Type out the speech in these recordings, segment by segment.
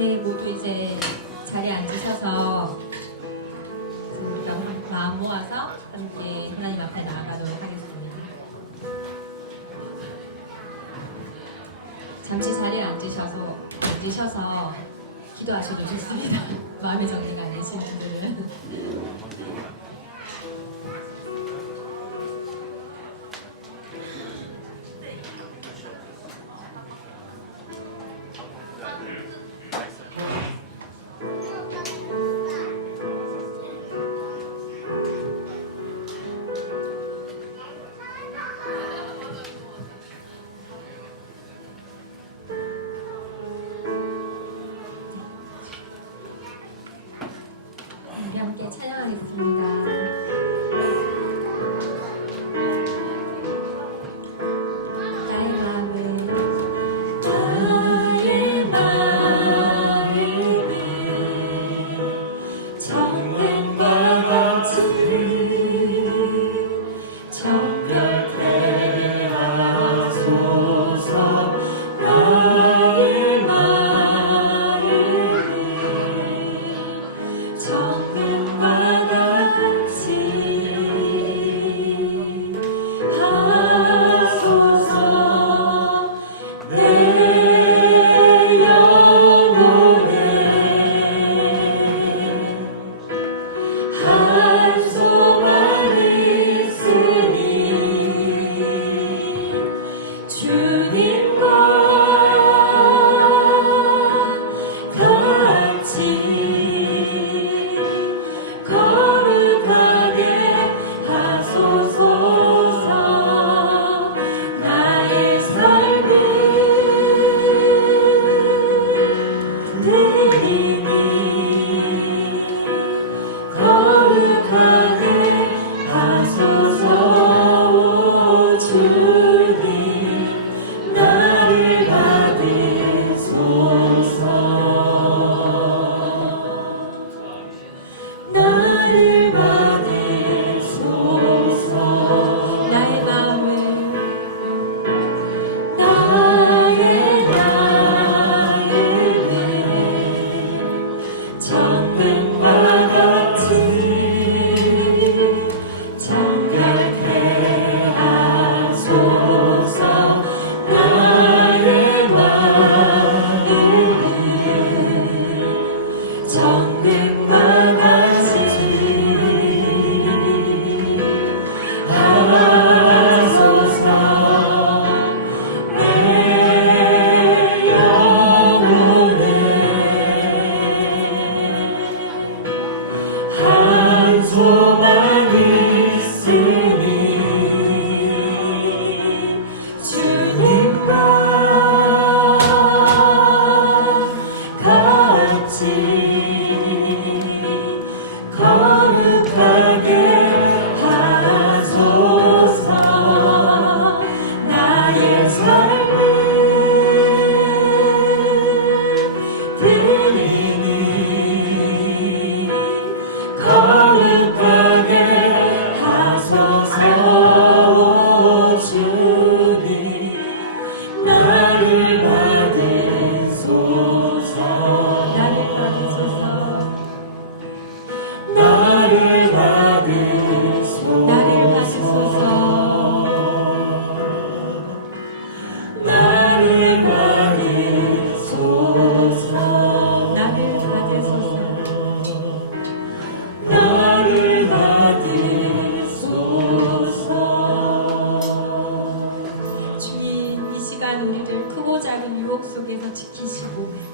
네, 모두 이제 자리에 앉으셔서 마음 모아서 함께 하나님 앞에 나아가도록 하겠습니다. 잠시 자리에 앉으셔서 기도하셔도 좋습니다. 마음의 정리가 안 되시는 분들은. 함께 찬양하겠습니다.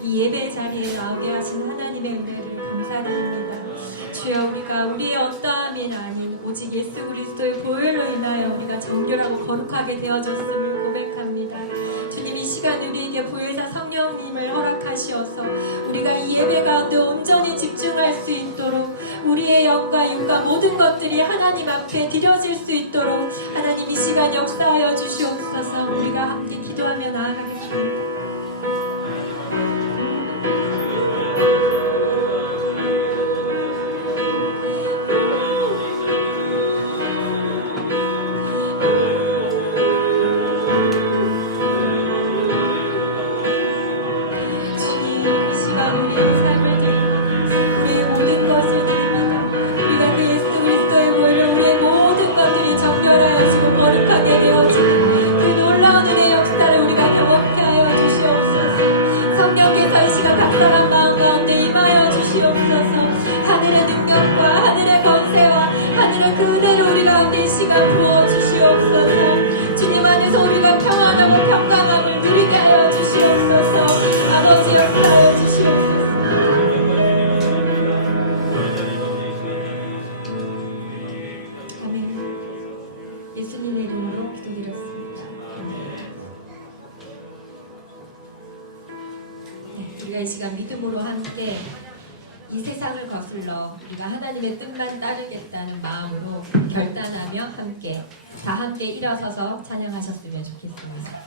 이 예배 자리에 나오게 하신 하나님의 은혜를 감사드립니다. 주여, 우리가 우리의 어떠함이 아닌 오직 예수 그리스도의 보혈로 인하여 우리가 정결하고 거룩하게 되어졌음을 고백합니다. 주님, 이 시간 우리에게 보혜사 성령님을 허락하시어서 우리가 이 예배 가운데 온전히 집중할 수 있도록, 우리의 영과 육과 모든 것들이 하나님 앞에 드려질 수 있도록 하나님 이 시간 역사하여 주시옵소서. 우리가 함께 기도하며 나아가겠습니다. 주님, 이 시간 우리가 이 시간 믿음으로 함께 이 세상을 거슬러 우리가 하나님의 뜻만 따르겠다는 마음으로 결단하며 함께 다 함께 일어서서 찬양하셨으면 좋겠습니다.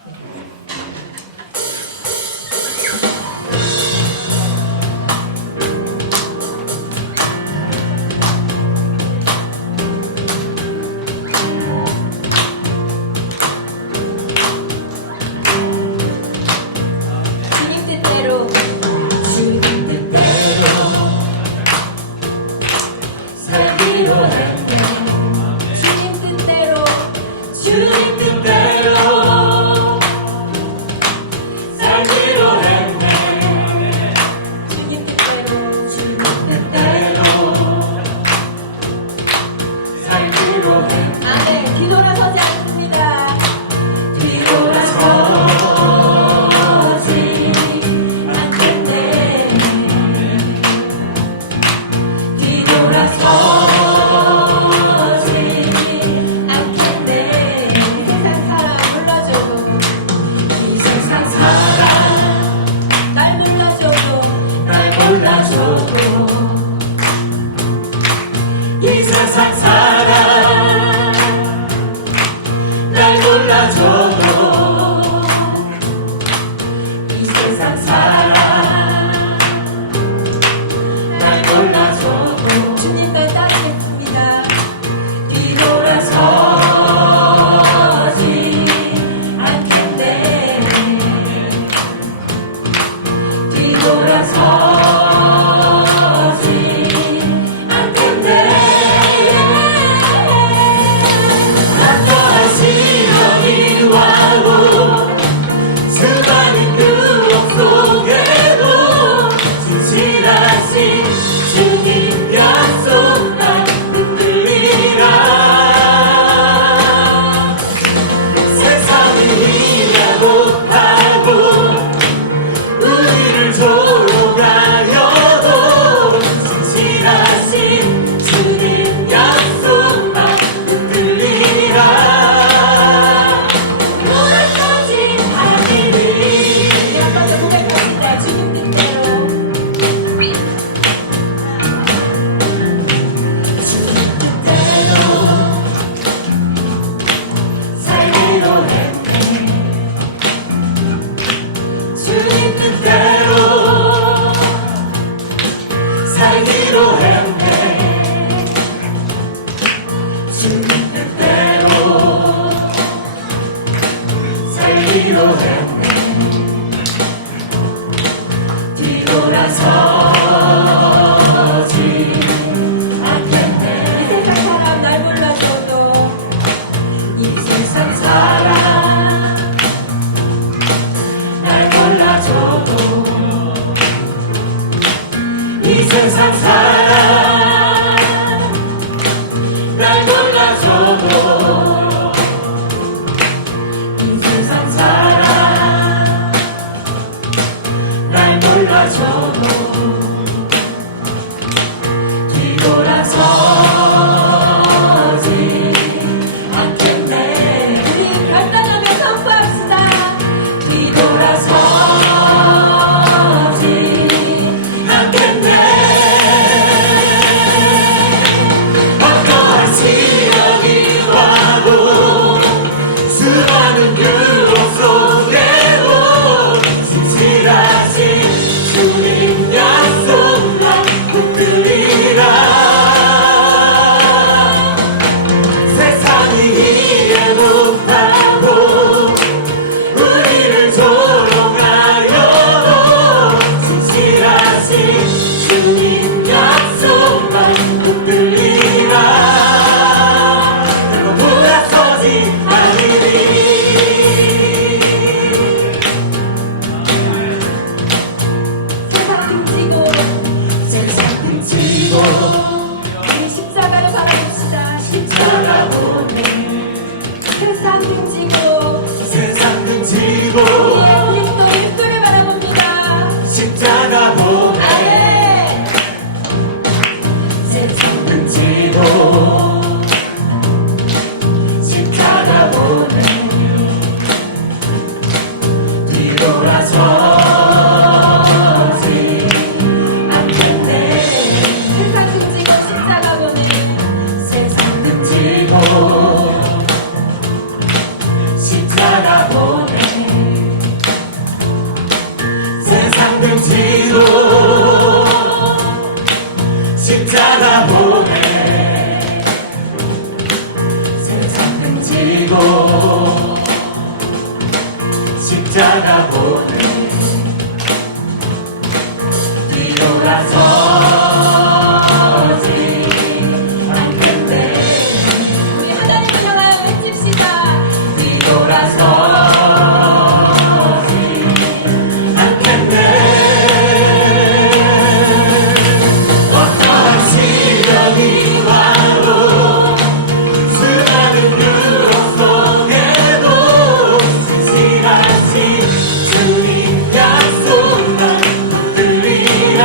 주님 약속 바라보네 뒤돌아서지 않겠네 우리 하나님을 향하여 외칩시다. 뒤돌아서지 않겠네 어떠한 시련이 와도 수많은 유혹 속에도 신실하신 주님 약속만 붙들리라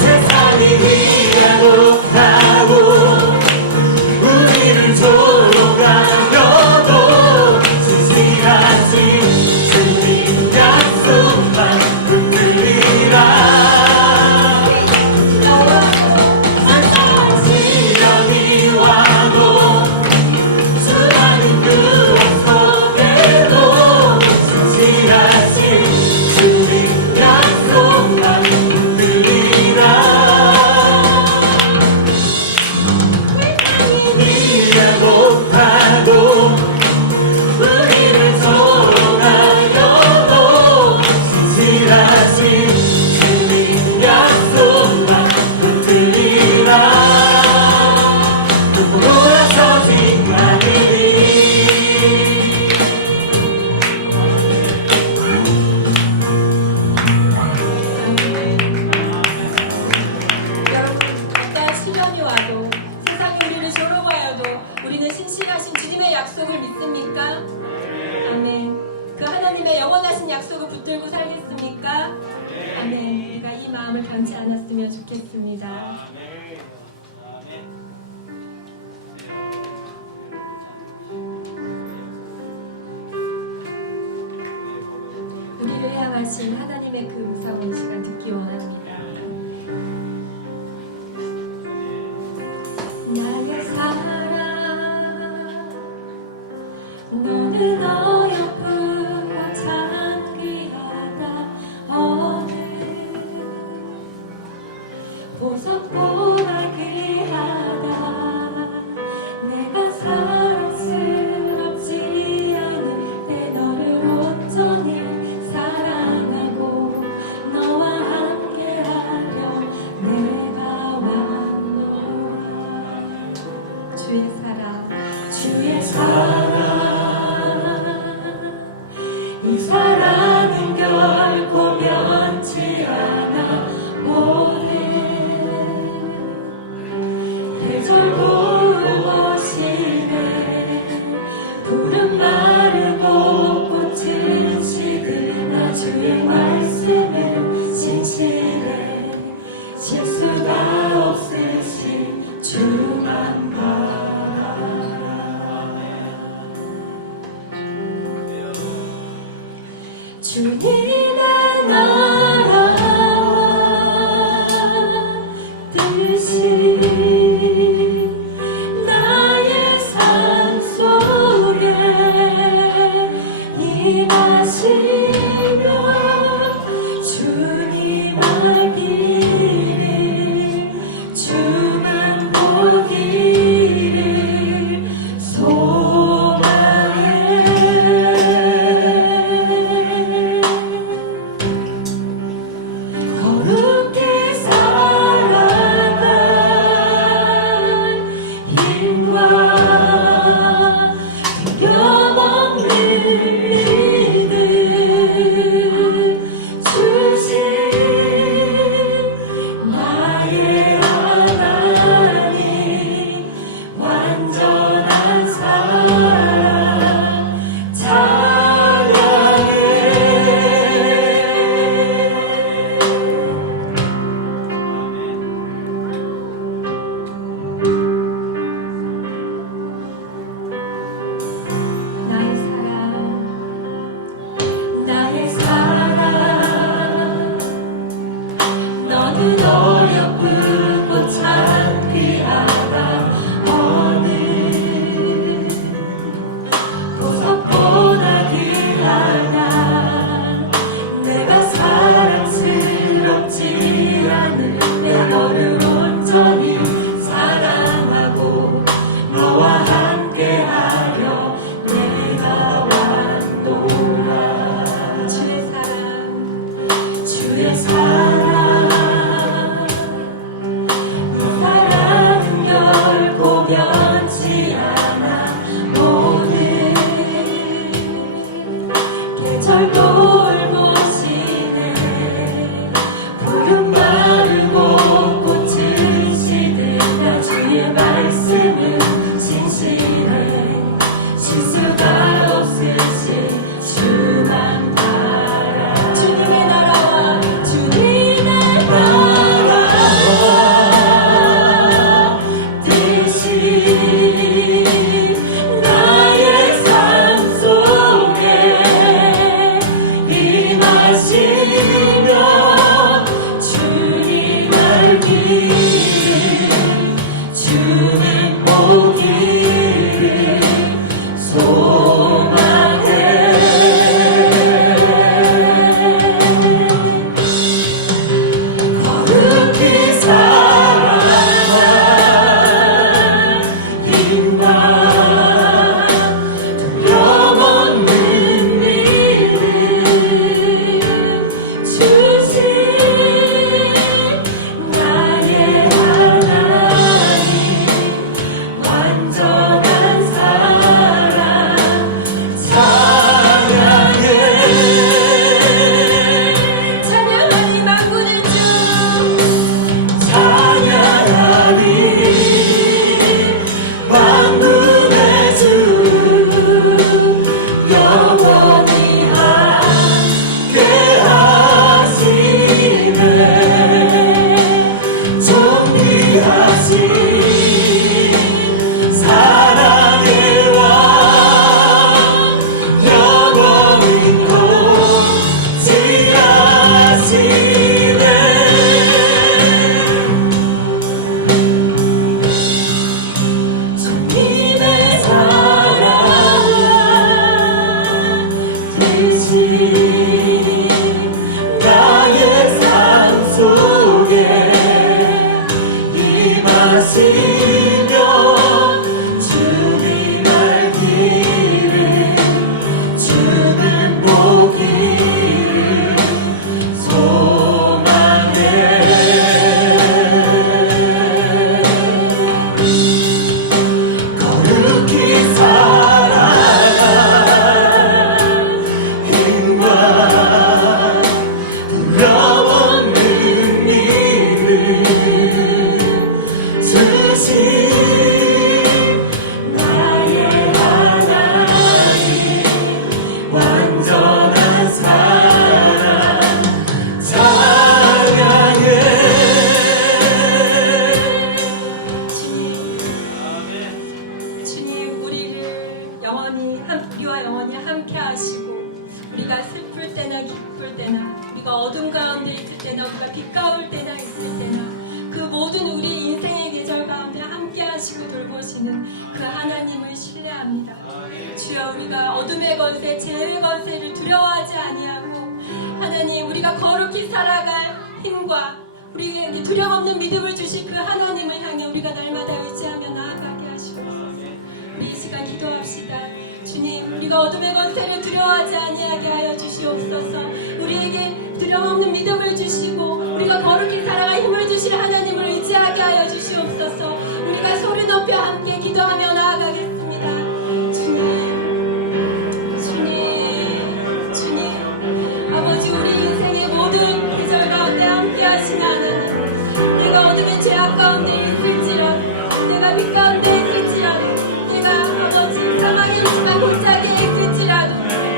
세상이 위협하고 우리를 조롱하려도 신실하신 주님 약속만 붙들리라 세상은 시련이 와도 수많은 유혹 속에도 신실하신 주님 약속만 붙들리라 이해 못하고 우리를 조롱하려도 신실하신 주님 약속만 붙들리라 돌아서지 않으리 여러분, 어떤 시련이 와도 세상이 우리를 조롱하여도 우리는 신실하신 주님의 약속을 믿습니까? 아멘. 그 하나님의 영원하신 약속을 붙들고 살겠습니까? 아멘. 우리가 이 마음을 변치 않았으면 좋겠습니다. 우리를 향하신 하나님의 그 음성을 이 시간 듣기 원합니다. 나의 사랑 너는 어여쁘고 장귀하다 어느 보석보다 귀하다 내가 사랑스럽지 않을 때 너를 온전히 사랑하고 너와 함께하려 내가 왔노라 주의 사랑 이 사랑은 결코 변치 않아 오늘 계절 고우시네 푸른 마르고 꽃은 시드나 주의 말씀은 진실해 실수가 없으신 주만 바라 주님의 나라와 뜻이 나의 삶 속에 임하시며 주님 알기를 주만 보기를 소망해 사랑 그 사랑은 결코 변치 않아 모든 계절 돌보시네 푸른 마르고 꽃을 시들다 주의 말씀은 진실해 실수가 없으신 주만 바라 주님의 나라와 주님의 나라와 뜻이 나의 삶 속에 임하시며 주님 알기 주는 보기를 소망해 거룩히 살아가 힘과 두려움 없는 믿음 주신 나의 하나님 완전한 사랑 찬양하니 만군의 주 찬양하니 만군의 주 영원히 함께 하시네 존귀하신 사랑의 왕 영원히 통치하시네 주님의 사랑 뜻이 나의 삶 속에 임하시며 주님 알기를 주는 보기를 소망해 거룩히 살아가 힘과 두려움 없는 믿음 주신 나의 하나님 완전한 사랑 찬양해 주님 우리를 우리와 영원히 함께 하시고 우리가 슬플 때나 기쁠 때나 우리가 어둠 가운데 있을 때나 우리가 빛가울 때나 있을 때나 그 모든 우리 인생의 계절 가운데 함께 하시고 돌보시는 그 하나님을 신뢰합니다. 주여 우리가 어둠의 권세 죄의 권세를 두려워하지 아니하고 하나님 우리가 거룩히 살아갈 힘과 우리에게 두려움 없는 믿음을 주신 그 하나님을 향해 우리가 날마다 의지하며 나아가게 하시옵소서. 우리 이 시간 기도합시다. 주님 우리가 어둠의 권세를 두려워하지 아니하게 하여 주시옵소서. 우리에게 두려움 없는 믿음을 주시고 우리가 거룩히 살아갈 힘을 주실 하나님을 의지하게 하여 주시옵소서. 우리가 소리 높여 함께 기도하며 나아가겠습니다. 주님 아버지 우리 인생의 모든 계절 가운데 함께 하신 하나님 내가 어둠의 죄악 가운데 있을지라도 내가 빛 가운데 있을지라도 내가 아버지 사망의 시간 골짜기에 있을지라도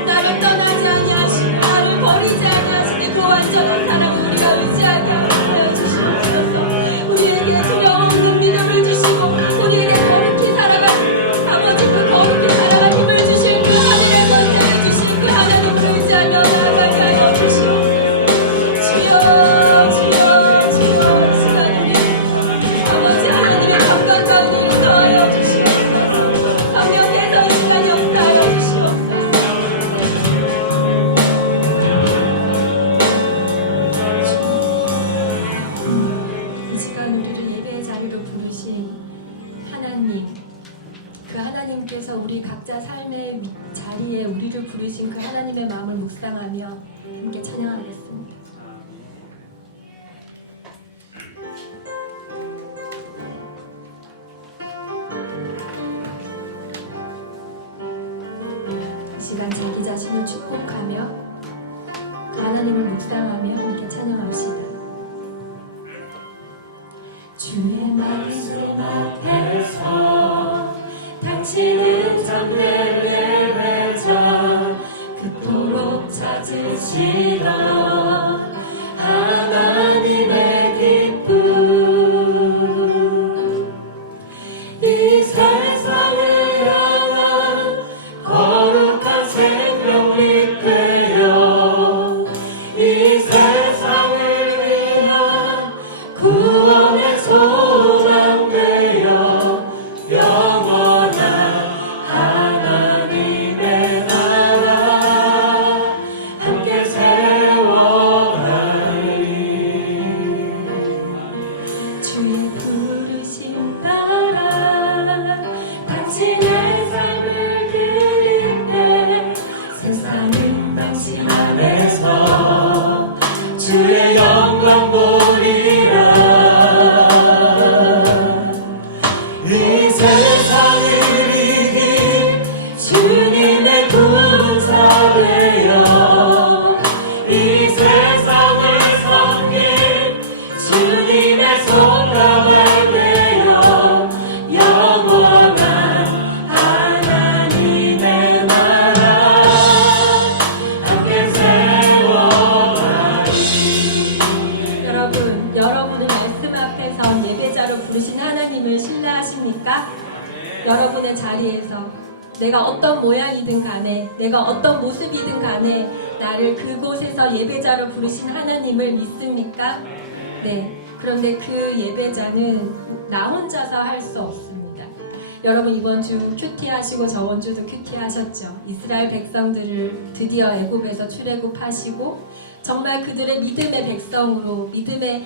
나를 떠나지 아니하시고 나를 버리지 아니하시니 그 완전한 사랑을 우리가 의지하게 하여 주시옵소서. 우리에게 두려움 없는 믿음을 주시고 우리에게 거룩히 살아갈 아버지 그 거룩히 살아갈 힘을 주실 그 하늘의 권세를 주실 그 하나님을 의지하며 나아가게 하여 주시옵소서. 주여 주여 주여 이 시간에 아버지 하나님의 감각 가운데 인도하여 주시옵소서. 강력해서 이 시간 역사하여 주시옵소서. 이 시간 우리를 예배의 자리로 부르신 하나님 그 하나님께서 우리 각자 삶의 자리에 우리를 부르신 그 하나님의 마음을 묵상하며 함께 찬양하겠습니다. 하나님을 묵상하며 함께 찬양합시다. 주의 말씀 앞에서 당신은 참된 예배자 그토록 찾으시던 하나님의 기쁨 이 세상을 향한 거룩한 생명이 되어 이 세상을 위한 구원의 소망 되어 영원한 하나님의 나라 함께 세워가리 주의 부르심 따라 당신의 삶을 드릴 때 세상은 당신 안에서 주의 영광 보리라 이 세상을 이긴 주님의 군사 되어 이 세상을 섬긴 주님의 손가락 되어 영원한 하나님의 나라 함께 세워가리 여러분은 말씀 앞에서 예배자로 부르신 하나님을 신뢰하십니까? 여러분의 자리에서 내가 어떤 모양이든 간에 내가 어떤 모습이든 간에 나를 그곳에서 예배자로 부르신 하나님을 믿습니까? 네. 그런데 그 예배자는 나 혼자서 할 수 없습니다. 여러분 이번 주 큐티 하시고 저번 주도 큐티 하셨죠. 이스라엘 백성들을 드디어 애굽에서 출애굽하시고 정말 그들의 믿음의 백성으로 믿음의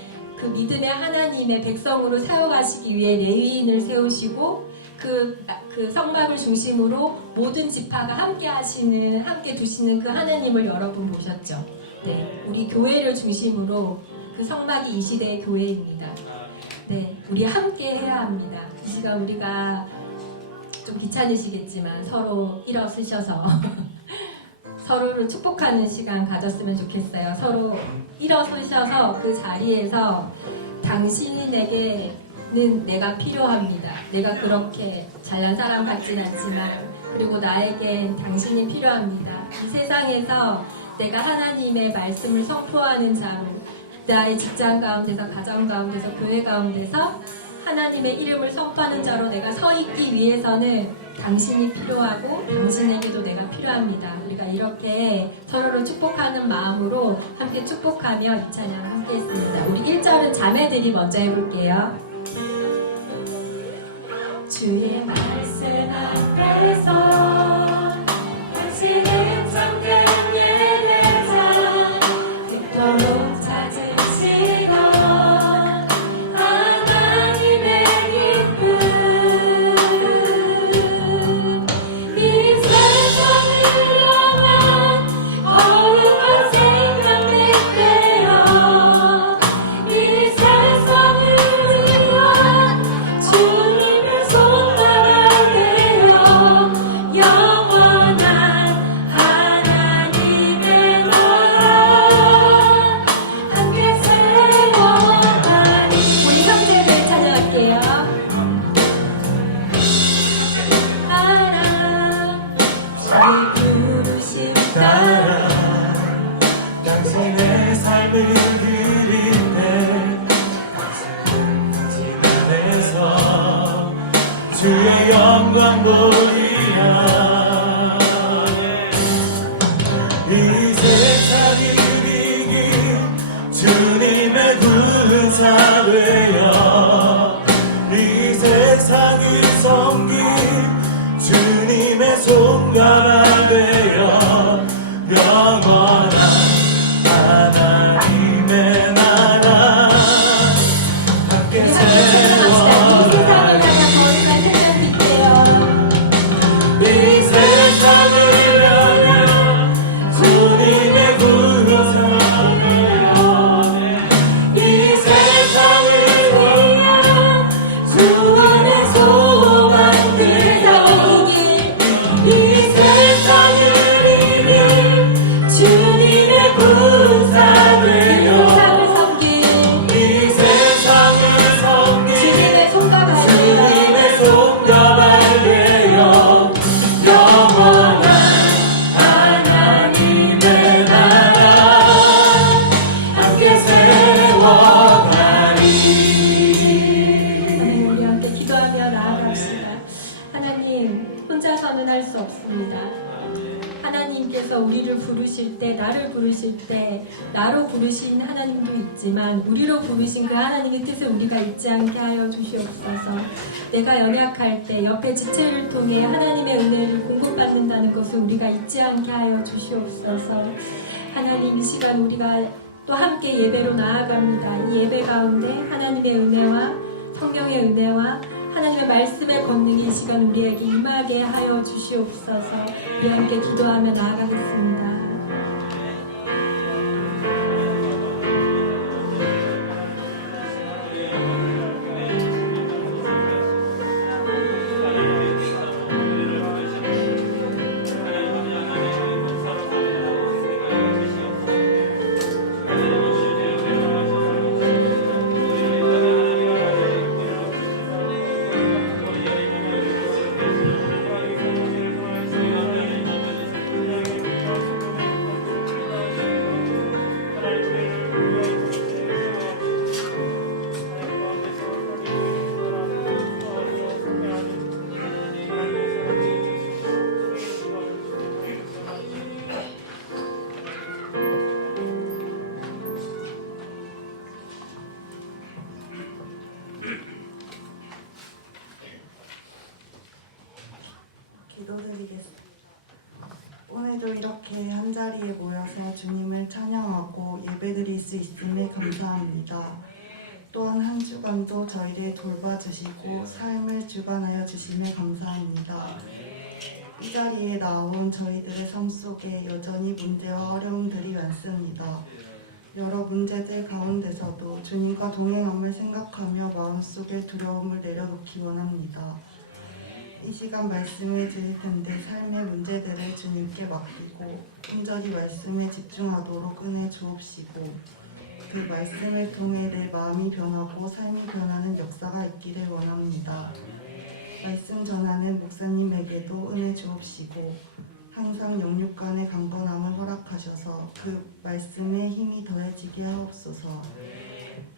하나님의 백성으로 세워가시기 위해 레위인을 세우시고 그 성막을 중심으로 모든 지파가 함께 두시는 그 하나님을 여러분 보셨죠. 네, 우리 교회를 중심으로 그 성막이 이 시대의 교회입니다. 네, 우리 함께 해야 합니다. 이 시간 우리가 좀 귀찮으시겠지만 서로 일어서셔서 서로를 축복하는 시간 가졌으면 좋겠어요. 서로 일어서셔서 그 자리에서 당신에게는 내가 필요합니다. 내가 그렇게 잘난 사람 같진 않지만 그리고 나에겐 당신이 필요합니다. 이 세상에서 내가 하나님의 말씀을 선포하는 자로 나의 직장 가운데서 가정 가운데서 교회 가운데서 하나님의 이름을 선포하는 자로 내가 서 있기 위해서는 당신이 필요하고 당신에게도 내가 필요합니다. 우리가 이렇게 서로를 축복하는 마음으로 함께 축복하며 이 찬양 함께 했습니다. 우리 1절은 자매들이 먼저 해볼게요. 주의 말씀 앞에서 당신은 참된 예배자 그토록 찾으시던 하나님의 기쁨 이 세상을 향한 거룩한 생명이 되어 이 세상을 위한 주님의 손가락 되어 영원한 하나님의 나라 함께 세워가리 우리 형제들 찬양할게요. 하나 주의 부르심 따라 당신의 삶을 드릴 때 당신 안에서 주의 영광 보리라 이 세상을 이긴 주님의 군사 되어 이 세상을 섬긴 주님의 손가락 되어 영원한 하나님의 나라 함께 우리 함께 찬양합시다. 이 세상을 세워가리 향한 거룩한 생명 빗대어 나를 부르실 때 나로 부르신 하나님도 있지만 우리로 부르신 그 하나님의 뜻을 우리가 잊지 않게 하여 주시옵소서. 내가 연약할 때 옆에 지체를 통해 하나님의 은혜를 공급받는다는 것을 우리가 잊지 않게 하여 주시옵소서. 하나님, 이 시간 우리가 또 함께 예배로 나아갑니다. 이 예배 가운데 하나님의 은혜와 성령의 은혜와 하나님의 말씀의 권능이 이 시간 우리에게 임하게 하여 주시옵소서. 우리 함께 기도하며 나아가겠습니다. 기도드리겠습니다. 오늘도 이렇게 한자리에 모여서 주님을 찬양하고 예배드릴 수 있음에 감사합니다. 또한 한 주간도 저희를 돌봐주시고 삶을 주관하여 주심에 감사합니다. 이 자리에 나온 저희들의 삶 속에 여전히 문제와 어려움들이 많습니다. 여러 문제들 가운데서도 주님과 동행함을 생각하며 마음속에 두려움을 내려놓기 원합니다. 이 시간 말씀을 드릴 텐데 삶의 문제들을 주님께 맡기고 온전히 말씀에 집중하도록 은혜 주옵시고 그 말씀을 통해 내 마음이 변하고 삶이 변하는 역사가 있기를 원합니다. 말씀 전하는 목사님에게도 은혜 주옵시고 항상 영육 간의 강건함을 허락하셔서 그 말씀에 힘이 더해지게 하옵소서.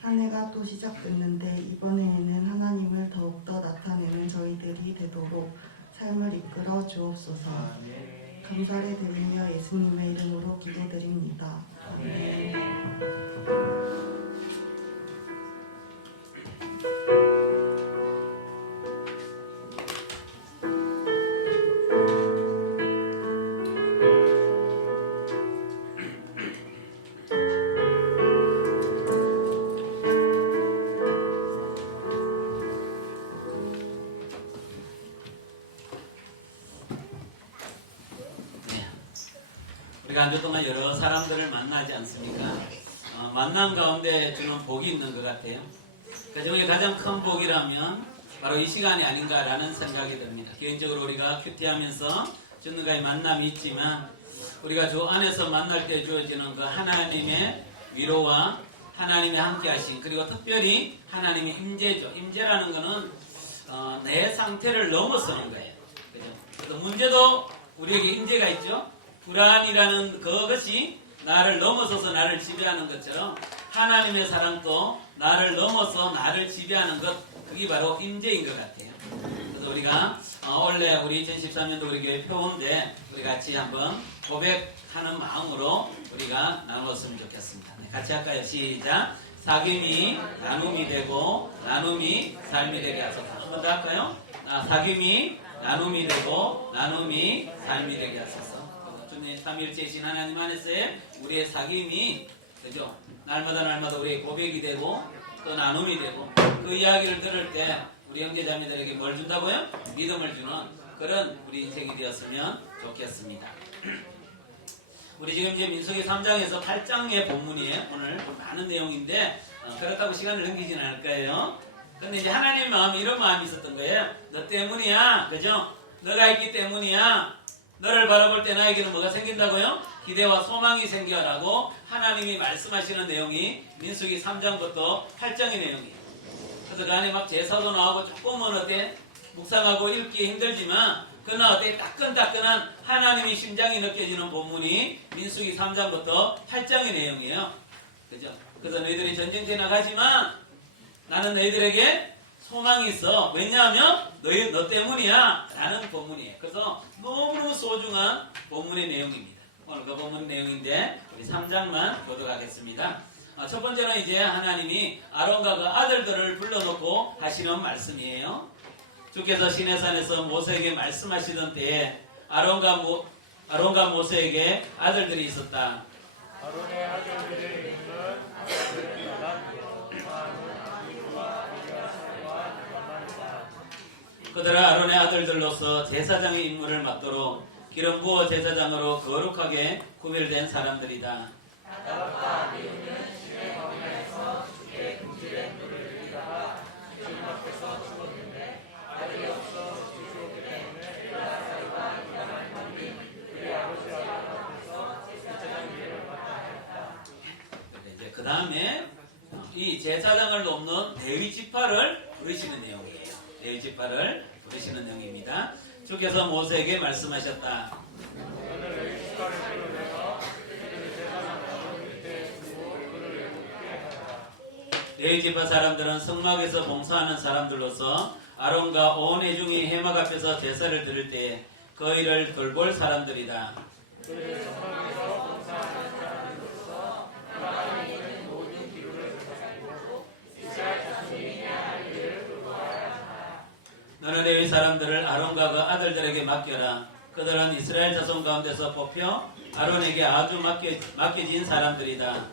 한 해가 또 시작됐는데 이번 해에는 하나님을 더욱더 나타내는 저희들이 되도록 삶을 이끌어 주옵소서. 감사를 드리며 예수님의 이름으로 기도드립니다. 우리가 한 주 동안 여러 사람들을 만나지 않습니까? 만남 가운데 주는 복이 있는 것 같아요. 그 중에 가장 큰 복이라면 바로 이 시간이 아닌가라는 생각이 듭니다. 개인적으로 우리가 큐티하면서 주님과의 만남이 있지만 우리가 주 안에서 만날 때 주어지는 그 하나님의 위로와 하나님의 함께하심, 그리고 특별히 하나님의 임재죠. 임재라는 것은 내 상태를 넘어서는 거예요. 그죠? 그래서 문제도 우리에게 임재가 있죠. 불안이라는 그것이 나를 넘어서서 나를 지배하는 것처럼 하나님의 사랑도 나를 넘어서 나를 지배하는 것, 그게 바로 임재인 것 같아요. 그래서 우리가 원래 우리 2013년도 우리 교회 표인데 우리 같이 한번 고백하는 마음으로 우리가 나눴으면 좋겠습니다. 네, 같이 할까요? 시작. 사귐이 나눔이 되고 나눔이 삶이 되게 하소서. 한 번 더 할까요? 사귐이 나눔이 되고 나눔이 삶이 되게 하소서. 주님 삼위일체이신 하나님 안에서의 우리의 사귐이, 그죠? 날마다 우리의 고백이 되고 또 나눔이 되고 그 이야기를 들을 때 우리 형제자매들에게 뭘 준다고요? 믿음을 주는 그런 우리 인생이 되었으면 좋겠습니다. 우리 지금 이제 민수기 3장에서 8장의 본문이에요. 오늘 많은 내용인데 그렇다고 시간을 넘기지는 않을 거예요. 근데 이제 하나님의 마음이 이런 마음이 있었던 거예요. 너 때문이야, 그죠? 너가 있기 때문이야. 너를 바라볼 때 나에게는 뭐가 생긴다고요? 기대와 소망이 생겨라고 하나님이 말씀하시는 내용이 민수기 3장부터 8장의 내용이에요. 그래서 그 안에 막 제사도 나오고 조금은 어때? 묵상하고 읽기 힘들지만 그러나 어때? 따끈따끈한 하나님의 심장이 느껴지는 본문이 민수기 3장부터 8장의 내용이에요. 그죠? 그래서 너희들이 전쟁터에 나가지만 나는 너희들에게 소망이 있어. 왜냐하면 너 때문이야 라는 본문이에요. 그래서 너무너무 소중한 본문의 내용입니다. 오늘 그 본문 내용인데 우리 3장만 보도록 하겠습니다. 첫 번째는 이제 하나님이 아론과 그 아들들을 불러놓고 하시는 말씀이에요. 주께서 시내산에서 모세에게 말씀하시던 때에 아론과 모세에게 아들들이 있었다. 아론의 아들들의 이름은 그들은 아론의 아들들로서 제사장의 임무를 맡도록 기름 부어 제사장으로 거룩하게 구별된 사람들이다. 그 다음에 이 제사장을 돕는 레위 지파를 부르시는 내용이에요. 레위 지파를 부르시는 내용입니다. 주께서 모세에게 말씀하셨다. 레위 지파 사람들은 성막에서 봉사하는 사람들로서 아론과 온 회중이 회막 앞에서 제사를 드릴 때에 그 일을 돌볼 사람들이다. 너는 레위 사람들을 아론과 그 아들들에게 맡겨라. 그들은 이스라엘 자손 가운데서 뽑혀 아론에게 아주 맡겨진 사람들이다.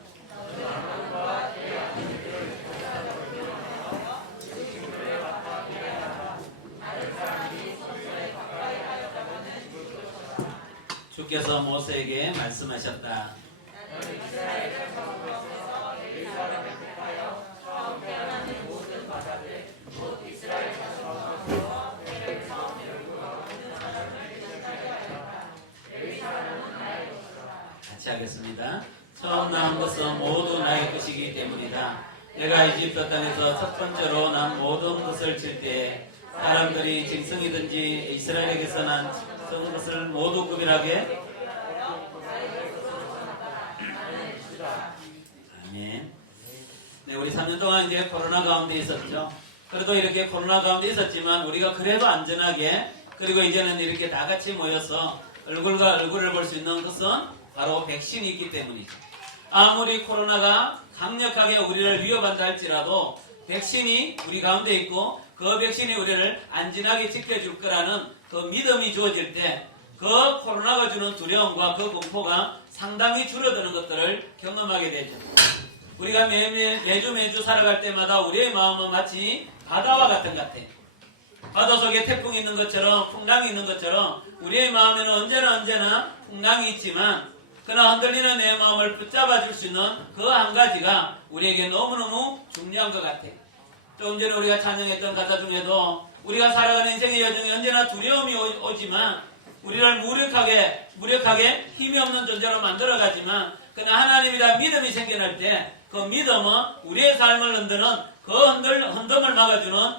주께서 모세에게 말씀하셨다. 같이 하겠습니다. 처음 낳은 것은 모두 나의 것이기 때문이다. 내가 이집트 땅에서 첫 번째로 난 모든 것을 칠 때에 사람들이 짐승이든지 이스라엘에게서 난 것을 모두 구별하게. 아멘. 네, 우리 3년 동안 이제 코로나 가운데 있었죠. 그래도 이렇게 코로나 가운데 있었지만 우리가 그래도 안전하게, 그리고 이제는 이렇게 다 같이 모여서 얼굴과 얼굴을 볼 수 있는 것은 바로 백신이 있기 때문이죠. 아무리 코로나가 강력하게 우리를 위협한다 할지라도 백신이 우리 가운데 있고 그 백신이 우리를 안전하게 지켜줄 거라는 그 믿음이 주어질 때 그 코로나가 주는 두려움과 그 공포가 상당히 줄어드는 것들을 경험하게 되죠. 우리가 매주 살아갈 때마다 우리의 마음은 마치 바다와 같은 것 같아요. 바다 속에 태풍이 있는 것처럼, 풍랑이 있는 것처럼 우리의 마음에는 언제나 풍랑이 있지만, 그러나 흔들리는 내 마음을 붙잡아 줄 수 있는 그 한 가지가 우리에게 너무너무 중요한 것 같아요. 조금 전에 우리가 찬양했던 가사 중에도 우리가 살아가는 인생의 여정에 언제나 두려움이 오지만 우리를 무력하게 힘이 없는 존재로 만들어가지만, 그러나 하나님이라 믿음이 생겨날 때 그 믿음은 우리의 삶을 흔드는 그 흔듦을 막아주는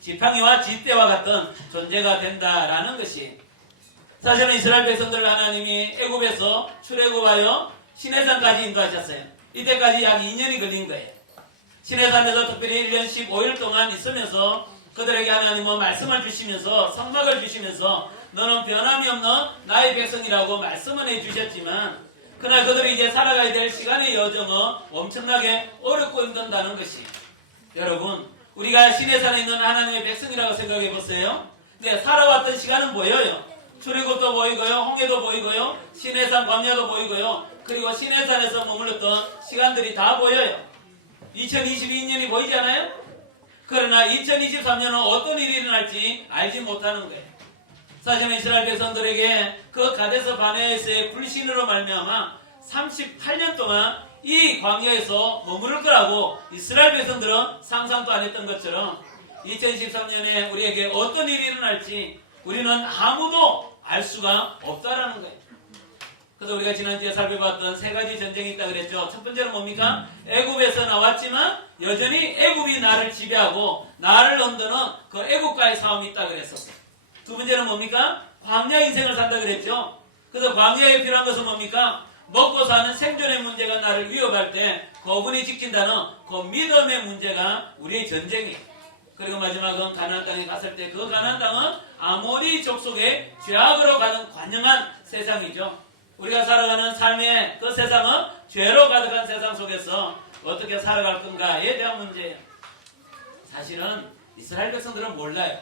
지팡이와 싯대와 같은 존재가 된다라는 것이, 사실은 이스라엘 백성들을 하나님이 애굽에서 출애굽하여 시내산까지 인도하셨어요. 이때까지 약 2년이 걸린 거예요. 시내산에서 특별히 1년 15일 동안 있으면서 그들에게 하나님은 말씀을 주시면서 성막을 주시면서 너는 변함이 없는 나의 백성이라고 말씀을 해주셨지만, 그러나 그들이 이제 살아가야 될 시간의 여정은 엄청나게 어렵고 힘든다는 것이, 여러분 우리가 시내산에 있는 하나님의 백성이라고 생각해 보세요. 네, 살아왔던 시간은 보여요. 출애굽도 보이고요, 홍해도 보이고요, 시내산 광야도 보이고요, 그리고 시내산에서 머물렀던 시간들이 다 보여요. 2022년이 보이지 않아요? 그러나 2023년은 어떤 일이 일어날지 알지 못하는 거예요. 사실은 이스라엘 백성들에게 그 가데스 바네아에서의 불신으로 말미암아 38년 동안 이 광야에서 머무를 거라고 이스라엘 백성들은 상상도 안 했던 것처럼 2023년에 우리에게 어떤 일이 일어날지 우리는 아무도 알 수가 없다라는 거예요. 그래서 우리가 지난주에 살펴봤던 세 가지 전쟁이 있다고 그랬죠. 첫 번째는 뭡니까? 애굽에서 나왔지만 여전히 애굽이 나를 지배하고 나를 흔드는 그 애굽과의 싸움이 있다고 그랬었어요. 두 번째는 뭡니까? 광야 인생을 산다고 그랬죠. 그래서 광야에 필요한 것은 뭡니까? 먹고 사는 생존의 문제가 나를 위협할 때 거분이 지킨다는 그 믿음의 문제가 우리의 전쟁이에요. 그리고 마지막은 가나안 땅에 갔을 때 그 가나안 땅은 아모리 족속의 죄악으로 가는 관영한 세상이죠. 우리가 살아가는 삶의 그 세상은 죄로 가득한 세상 속에서 어떻게 살아갈 건가에 대한 문제예요. 사실은 이스라엘 백성들은 몰라요.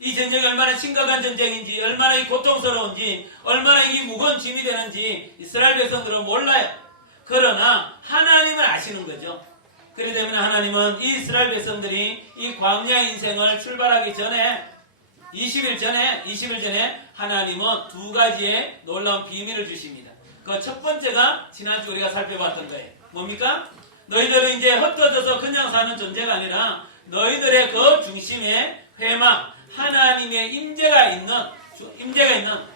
이 전쟁이 얼마나 심각한 전쟁인지, 얼마나 이 고통스러운지, 얼마나 이 무거운 짐이 되는지 이스라엘 백성들은 몰라요. 그러나 하나님은 아시는 거죠. 그렇기 때문에 하나님은 이 이스라엘 백성들이 이 광야 인생을 출발하기 전에 20일 전에 하나님은 두 가지의 놀라운 비밀을 주십니다. 그 첫 번째가 지난주 우리가 살펴봤던 거예요. 뭡니까? 너희들은 이제 흩어져서 그냥 사는 존재가 아니라 너희들의 그 중심에 회막, 하나님의 임재가 있는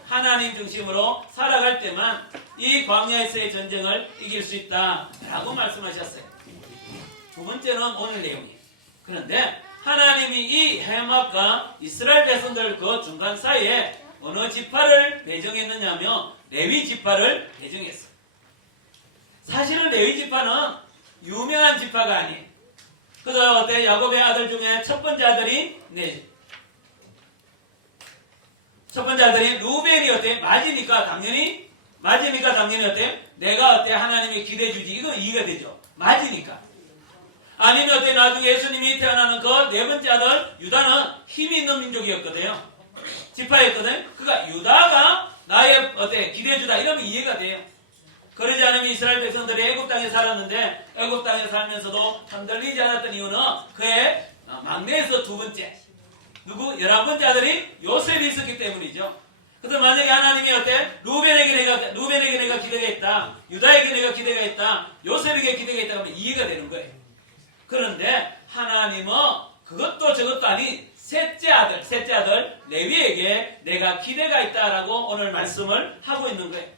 하나님 중심으로 살아갈 때만 이 광야에서의 전쟁을 이길 수 있다라고 말씀하셨어요. 두 번째는 오늘 내용이에요. 그런데 하나님이 이 회막과 이스라엘 백성들 그 중간 사이에 어느 지파를 배정했느냐면 레위 지파를 배정했어요. 사실은 레위 지파는 유명한 지파가 아니에요. 그래서 어때? 야곱의 아들 중에 첫 번째 아들이 루벤이 어때? 맞으니까 당연히 어때? 내가 어때? 하나님의 기대 주지. 이거 이해가 되죠. 맞으니까. 아니면 어때? 나중에 예수님이 태어나는 그 네 번째 아들 유다는 힘이 있는 민족이었거든요. 지파였거든. 그러니까 유다가 나의 어때? 기대 주다. 이러면 이해가 돼요. 그러지 않으면 이스라엘 백성들이 애굽 땅에 살았는데 애굽 땅에 살면서도 흔들리지 않았던 이유는 그의 막내에서 두 번째 11번째 아들이 요셉이 있었기 때문이죠. 그래서 만약에 하나님이 어때? 루벤에게 내가 기대가 있다. 유다에게 내가 기대가 있다. 요셉에게 기대가 있다 하면 이해가 되는 거예요. 그런데 하나님은 그것도 저것도 아닌 셋째 아들 레위에게 내가 기대가 있다라고 오늘 말씀을 하고 있는 거예요.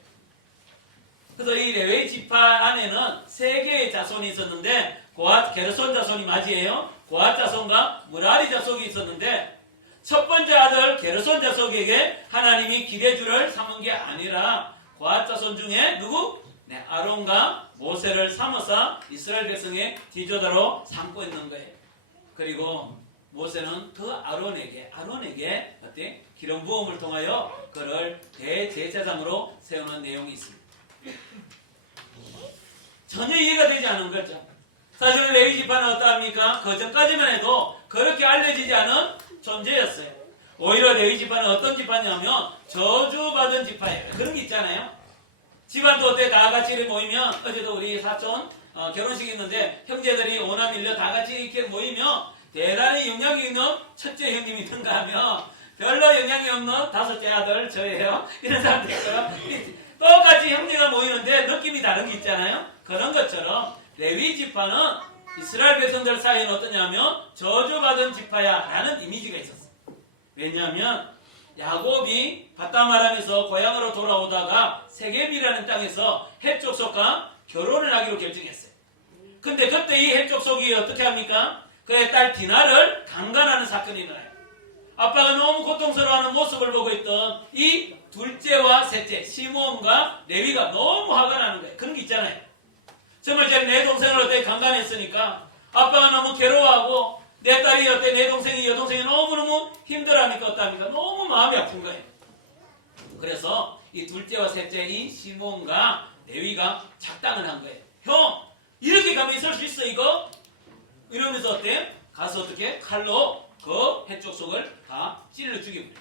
그래서 이 레위 지파 안에는 세 개의 자손이 있었는데 고핫 게르손 자손이 맞이에요. 고핫 자손과 무라리 자손이 있었는데 첫 번째 아들 게르손 자손에게 하나님이 기대주를 삼은 게 아니라 고핫 자손 중에 누구? 아론과 모세를 삼아서 이스라엘 백성의 지도자로 삼고 있는 거예요. 그리고 모세는 그 아론에게 어때? 기름 부음을 통하여 그를 대제사장으로 세우는 내용이 있습니다. 전혀 이해가 되지 않은 거죠. 사실 레위 지파는 어떠합니까? 그 전까지만 해도 그렇게 알려지지 않은 존재였어요. 오히려 레위 지파는 어떤 지파냐면 저주받은 지파예요. 그런 게 있잖아요. 집안도 어때? 다 같이 모이면 어제도 우리 사촌 결혼식이 있는데 형제들이 오남 일녀 다 같이 이렇게 모이면 대단히 영향이 있는 첫째 형님이 있는가 하면 별로 영향이 없는 다섯째 아들 저예요. 이런 사람들 있어요. 똑같이 형제가 모이는데 느낌이 다른 게 있잖아요. 그런 것처럼 레위 지파는 이스라엘 백성들 사이에는 어떠냐면 저주받은 지파야 라는 이미지가 있었어요. 왜냐하면 야곱이 바다마람에서 고향으로 돌아오다가 세겜이라는 땅에서 헷족속과 결혼을 하기로 결정했어요. 근데 그때 이 헷족속이 어떻게 합니까? 그의 딸 디나를 강간하는 사건이 일어나요. 아빠가 너무 고통스러워하는 모습을 보고 있던 이 둘째와 셋째 시므온과 레위가 너무 화가 나는 거예요. 그런 게 있잖아요. 정말 내 동생을 어떻게 강간했으니까 아빠가 너무 괴로워하고 내 딸이 어때 내 동생이 여동생이 너무너무 힘들어하니까 어떡합니까? 너무 마음이 아픈 거예요. 그래서 이 둘째와 셋째 이 시므온과 레위가 작당을 한 거예요. 형 이렇게 가면 있을 수 있어 이거? 이러면서 어때? 가서 어떻게 칼로 그 헷족속을 다 찔러 죽여버려요.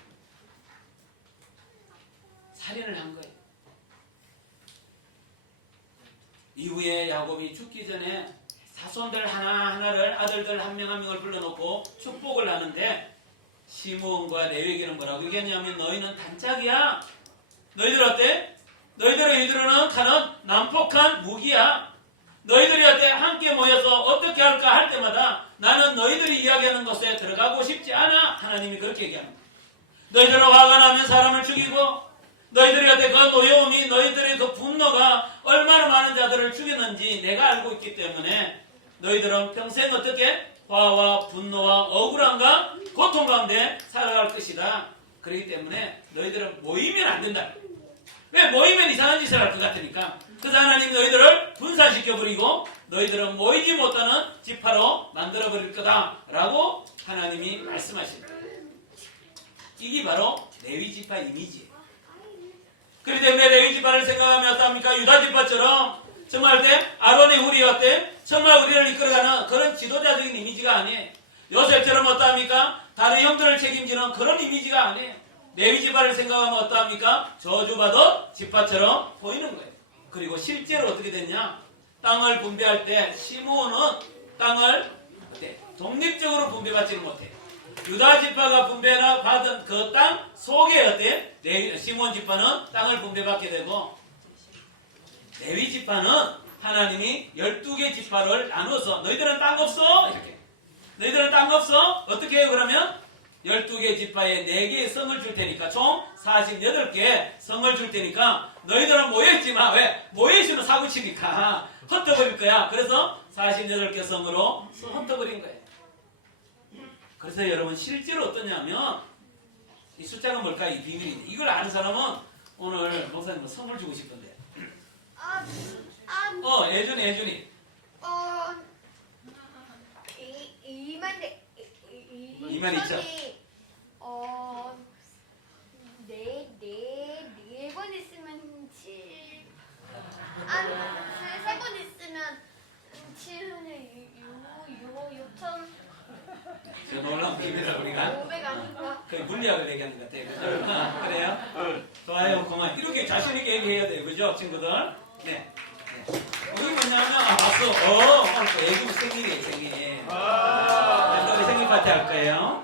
살인을 한 거예요. 이후에 야곱이 죽기 전에 자손들 하나하나를 아들들 한 명 한 명을 불러놓고 축복을 하는데 시므온과 레위에게는 뭐라고 얘기했냐면 너희는 단짝이야. 너희들 어때? 너희들은 가는 난폭한 무기야. 너희들이 어때? 함께 모여서 어떻게 할까 할 때마다 나는 너희들이 이야기하는 곳에 들어가고 싶지 않아. 하나님이 그렇게 얘기합니다. 너희들은 화가 나면 사람을 죽이고 너희들이 어때? 그 노여움이 너희들의 그 분노가 얼마나 많은 자들을 죽였는지 내가 알고 있기 때문에 너희들은 평생 어떻게? 화와 분노와 억울함과 고통 가운데 살아갈 것이다. 그렇기 때문에 너희들은 모이면 안 된다. 왜? 모이면 이상한 짓을 할 것 같으니까. 그래서 하나님 너희들을 분산시켜버리고 너희들은 모이지 못하는 지파로 만들어버릴 거다 라고 하나님이 말씀하십니다. 이게 바로 레위 지파 이미지예요. 그렇기 때문에 레위 지파를 생각하면 어떠합니까? 유다 지파처럼 정말 아론의 후리 어때? 정말 우리를 이끌어가는 그런 지도자적인 이미지가 아니에요. 요셉처럼 어떠합니까? 다른 형들을 책임지는 그런 이미지가 아니에요. 레위 지파를 생각하면 어떠합니까? 저주받은 지파처럼 보이는 거예요. 그리고 실제로 어떻게 됐냐? 땅을 분배할 때 시므온은 땅을 독립적으로 분배받지는 못해요. 유다 지파가 분배나 받은 그 땅 속에 어때? 시므온 지파는 땅을 분배받게 되고, 레위 지파는 하나님이 12개 지파를 나눠서 너희들은 땅 없어? 이렇게. 너희들은 땅 없어? 어떻게 해요 그러면? 12개 지파에 4개의 성을 줄 테니까 총 48개 성을 줄 테니까 너희들은 모여있지 마. 왜? 모여있으면 사고치니까 흩어버릴 거야. 그래서 48개 성으로 흩어버린 거예요. 그래서 여러분 실제로 어떠냐면 이 숫자가 뭘까? 이 비밀인데 이걸 아는 사람은 오늘 목사님 선물 주고 싶던데. 예준이. 이만 있죠? 네 번 있으면 7. 세 번 있으면 7은 6천. 저 놀라운 비밀을 우리가 500 아닌가? 그 물리학을 얘기하는 것 같아요. 그죠? 그래요? 좋아요. 고마워요. 이렇게 자신있게 얘기해야 돼요. 그죠? 친구들? 네. 우리 뭐냐면, 봤어. 오늘 또 예준 생일이에요, 생일. 우리 생일 파티 할 거예요.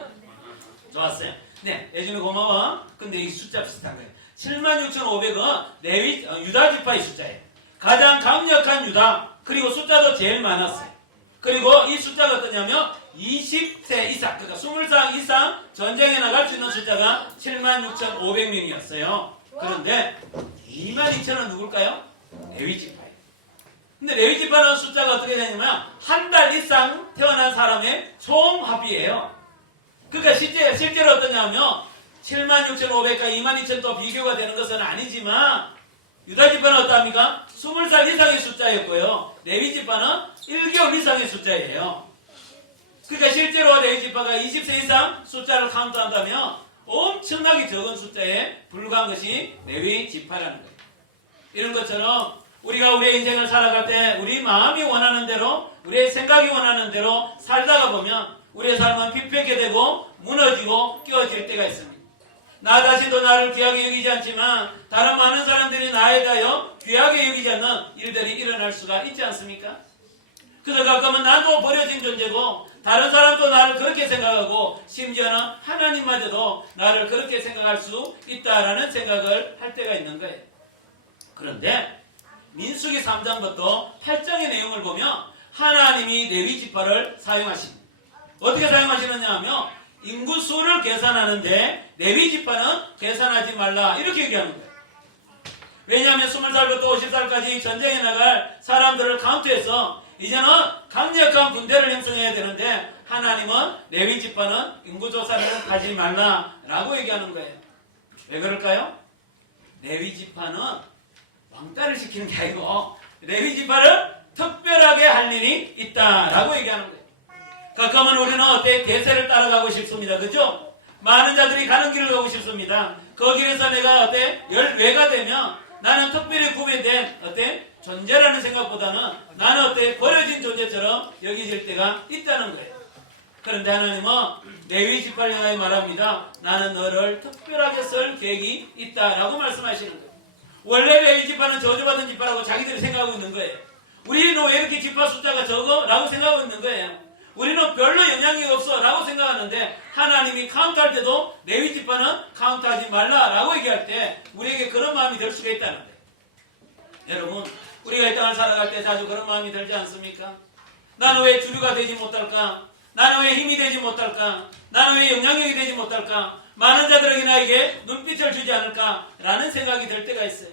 좋았어요. 네. 예준이 고마워. 근데 이 숫자 비슷한 거예요. 76,500은 유다 지파의 숫자예요. 가장 강력한 유다. 그리고 숫자도 제일 많았어요. 그리고 이 숫자가 어떠냐면, 20세 이상, 그러니까 20살 이상 전쟁에 나갈 수 있는 숫자가 76,500명이었어요. 그런데 22,000은 누굴까요? 레위 지파예요. 근데 레위 지파는 숫자가 어떻게 되냐면 한 달 이상 태어난 사람의 총 합이에요. 그러니까 실제로 어떠냐면 76,500과 22,000도 비교가 되는 것은 아니지만 유다 지파는 어떠합니까? 20살 이상의 숫자였고요. 레위 지파는 1개월 이상의 숫자예요. 그러니까 실제로 레위 지파가 20세 이상 숫자를 카운트한다면 엄청나게 적은 숫자에 불과한 것이 레위 지파라는 거예요. 이런 것처럼 우리가 우리의 인생을 살아갈 때 우리 마음이 원하는 대로 우리의 생각이 원하는 대로 살다가 보면 우리의 삶은 핍하게 되고 무너지고 깨어질 때가 있습니다. 나 자신도 나를 귀하게 여기지 않지만 다른 많은 사람들이 나에 대하여 귀하게 여기지 않는 일들이 일어날 수가 있지 않습니까? 그래서 가끔은 나도 버려진 존재고 다른 사람도 나를 그렇게 생각하고 심지어는 하나님마저도 나를 그렇게 생각할 수 있다라는 생각을 할 때가 있는 거예요. 그런데 민수기 3장부터 8장의 내용을 보면 하나님이 레위 지파를 사용하십니다. 어떻게 사용하시느냐 하면 인구수를 계산하는데 레위 지파는 계산하지 말라 이렇게 얘기하는 거예요. 왜냐하면 20살부터 50살까지 전쟁에 나갈 사람들을 카운트해서 이제는 강력한 군대를 형성해야 되는데 하나님은 레위 지파는 인구조사를 하지 말라라고 얘기하는 거예요. 왜 그럴까요? 레위 지파는 왕따를 시키는 게 아니고 레위 지파를 특별하게 할 일이 있다라고 얘기하는 거예요. 가끔은 우리는 어때? 대세를 따라가고 싶습니다. 그죠? 많은 자들이 가는 길을 가고 싶습니다. 그 길에서 내가 어때? 열외가 되면 나는 특별히 구별된 어때? 존재라는 생각보다는 나는 어때? 버려진 존재처럼 여겨질 때가 있다는 거예요. 그런데 하나님은 레위 지파를 향하여 말합니다. 나는 너를 특별하게 쓸 계획이 있다라고 말씀하시는 거예요. 원래 레위 지파는 저주받은 지파라고 자기들이 생각하고 있는 거예요. 우리는 왜 이렇게 지파 숫자가 적어? 라고 생각하고 있는 거예요. 우리는 별로 영향이 없어 라고 생각하는데 하나님이 카운트할 때도 레위 지파는 카운트하지 말라 라고 얘기할 때 우리에게 그런 마음이 들 수가 있다는 거예요. 여러분 우리가 이 땅을 살아갈 때 자주 그런 마음이 들지 않습니까? 나는 왜 주류가 되지 못할까? 나는 왜 힘이 되지 못할까? 나는 왜 영향력이 되지 못할까? 많은 자들에게 나에게 눈빛을 주지 않을까? 라는 생각이 들 때가 있어요.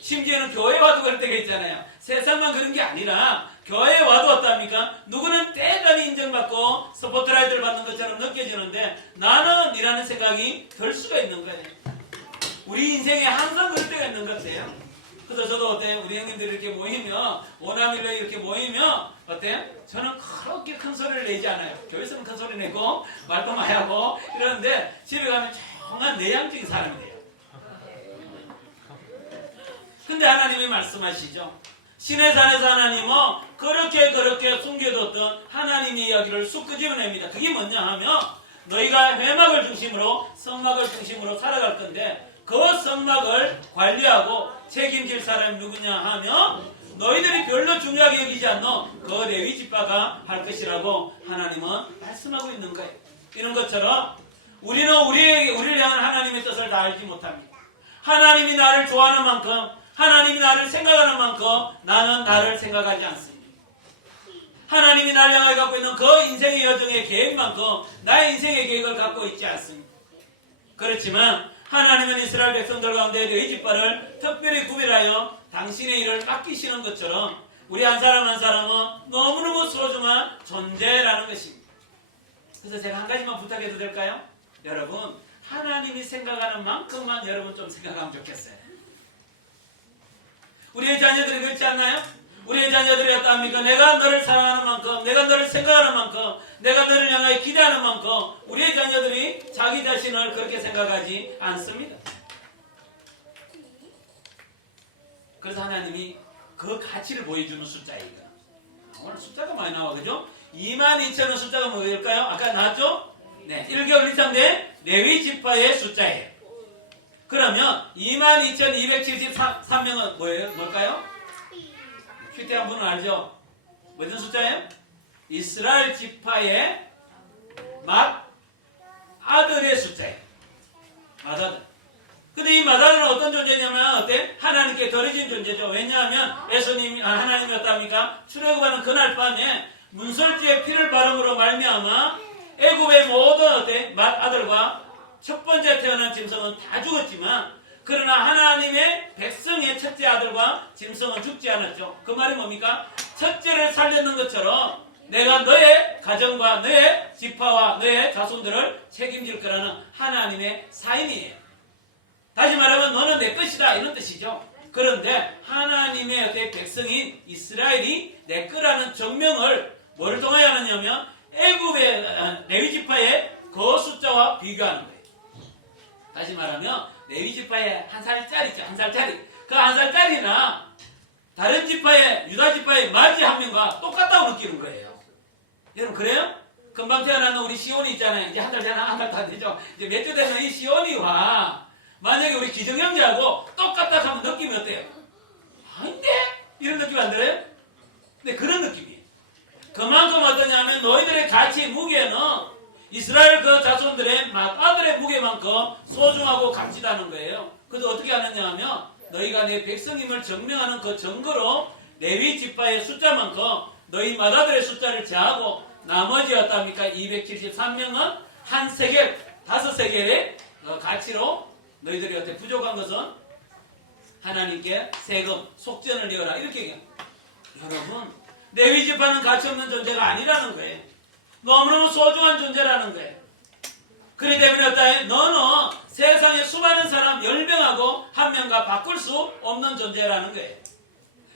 심지어는 교회에 와도 그럴 때가 있잖아요. 세상만 그런 게 아니라 교회에 와도 어떻습니까? 누구는 대단히 인정받고 스포트라이트를 받는 것처럼 느껴지는데 나는 이라는 생각이 들 수가 있는 거예요. 우리 인생에 항상 그럴 때가 있는 것 같아요. 그래서 저도 어때요? 우리 형님들이 이렇게 모이면 오나밀로 이렇게 모이면 어때요? 저는 그렇게 큰 소리를 내지 않아요. 교회에서는 큰 소리 내고 말도 많이 하고 이러는데 집에 가면 조용한 내향적인 사람이 돼요. 근데 하나님이 말씀하시죠. 신의 산에서 하나님은 그렇게 숨겨뒀던 하나님의 이야기를 쑥 끄집어냅니다. 그게 뭐냐 하면 너희가 회막을 중심으로 성막을 중심으로 살아갈 건데 그 성막을 관리하고 책임질 사람이 누구냐 하면 너희들이 별로 중요하게 여기지 않는 그 레위 지파가 할 것이라고 하나님은 말씀하고 있는 거예요. 이런 것처럼 우리는 우리를 향한 하나님의 뜻을 다 알지 못합니다. 하나님이 나를 좋아하는 만큼 하나님이 나를 생각하는 만큼 나는 나를 생각하지 않습니다. 하나님이 나를 향해 갖고 있는 그 인생의 여정의 계획만큼 나의 인생의 계획을 갖고 있지 않습니다. 그렇지만 하나님은 이스라엘 백성들 가운데 레위 지파를 특별히 구별하여 당신의 일을 맡기시는 것처럼 우리 한 사람 한 사람은 너무너무 소중한 존재라는 것입니다. 그래서 제가 한 가지만 부탁해도 될까요? 여러분, 하나님이 생각하는 만큼만 여러분 좀 생각하면 좋겠어요. 우리의 자녀들이 그렇지 않나요? 우리의 자녀들이 어떠합니까? 내가 너를 사랑하는 만큼, 내가 너를 생각하는 만큼, 내가 너를 향하여 기대하는 만큼 우리의 자녀들이 자기 자신을 그렇게 생각하지 않습니다. 그래서 하나님이 그 가치를 보여주는 숫자예요. 오늘 숫자가 많이 나와, 그죠? 22,000은 숫자가 뭐일까요? 아까 나왔죠? 네, 1개월 이상 된 레위 지파의 숫자예요. 그러면 22,273명은 뭐예요? 뭘까요? 퀴트한 분은 알죠? 무슨 숫자예요? 이스라엘 지파의 맏아들의 숫자예요. 맏아들. 근데 이 맏아들은 어떤 존재냐면 어때? 하나님께 더해진 존재죠. 왜냐하면 하나님이 어떠합니까? 출애굽하는 그날 밤에 문설주의 피를 바름으로 말미암아 애굽의 모든 어때? 맏아들과 첫 번째 태어난 짐승은 다 죽었지만 그러나 하나님의 백성의 첫째 아들과 짐승은 죽지 않았죠. 그 말이 뭡니까? 첫째를 살렸는 것처럼 내가 너의 가정과 너의 지파와 너의 자손들을 책임질 거라는 하나님의 사인이에요. 다시 말하면 너는 내 것이다 이런 뜻이죠. 그런데 하나님의 어떤 백성인 이스라엘이 내 거라는 정명을 뭘 통하여 하느냐면 애굽의 레위 지파의 그 숫자와 비교하는 거예요. 다시 말하면 레위 지파의 한 살짜리죠. 한 살짜리. 그 한 살짜리나 다른 지파의 유다 지파의 맞이 한 명과 똑같다고 느끼는 거예요. 여러분 그래요? 금방 태어난 우리 시온이 있잖아요. 이제 한 달 다 되죠. 이제 몇 주 되면 이 시온이와 만약에 우리 기정 형제하고 똑같다 하면 느낌이 어때요? 아닌데? 이런 느낌 안 들어요? 근데 그런 느낌이에요. 그만큼 어떠냐면 너희들의 가치 무게는 이스라엘 그 자손들의 맏아들의 무게만큼 소중하고 값지다는 거예요. 그래서 어떻게 하느냐 하면 너희가 내 백성임을 증명하는 그 증거로 레위 지파의 숫자만큼 너희 맏아들의 숫자를 제하고 나머지 어떠합니까? 273명은 한 세겔, 5세겔의 가치로 너희들이 어떻게 부족한 것은 하나님께 세금, 속전을 내어라 이렇게 얘기합니다. 여러분 레위 지파는 가치 없는 존재가 아니라는 거예요. 너무너무 소중한 존재라는 거예요. 그렇기 때문에 어떠해? 너는 세상에 수많은 사람 10명하고 한 명과 바꿀 수 없는 존재라는 거예요.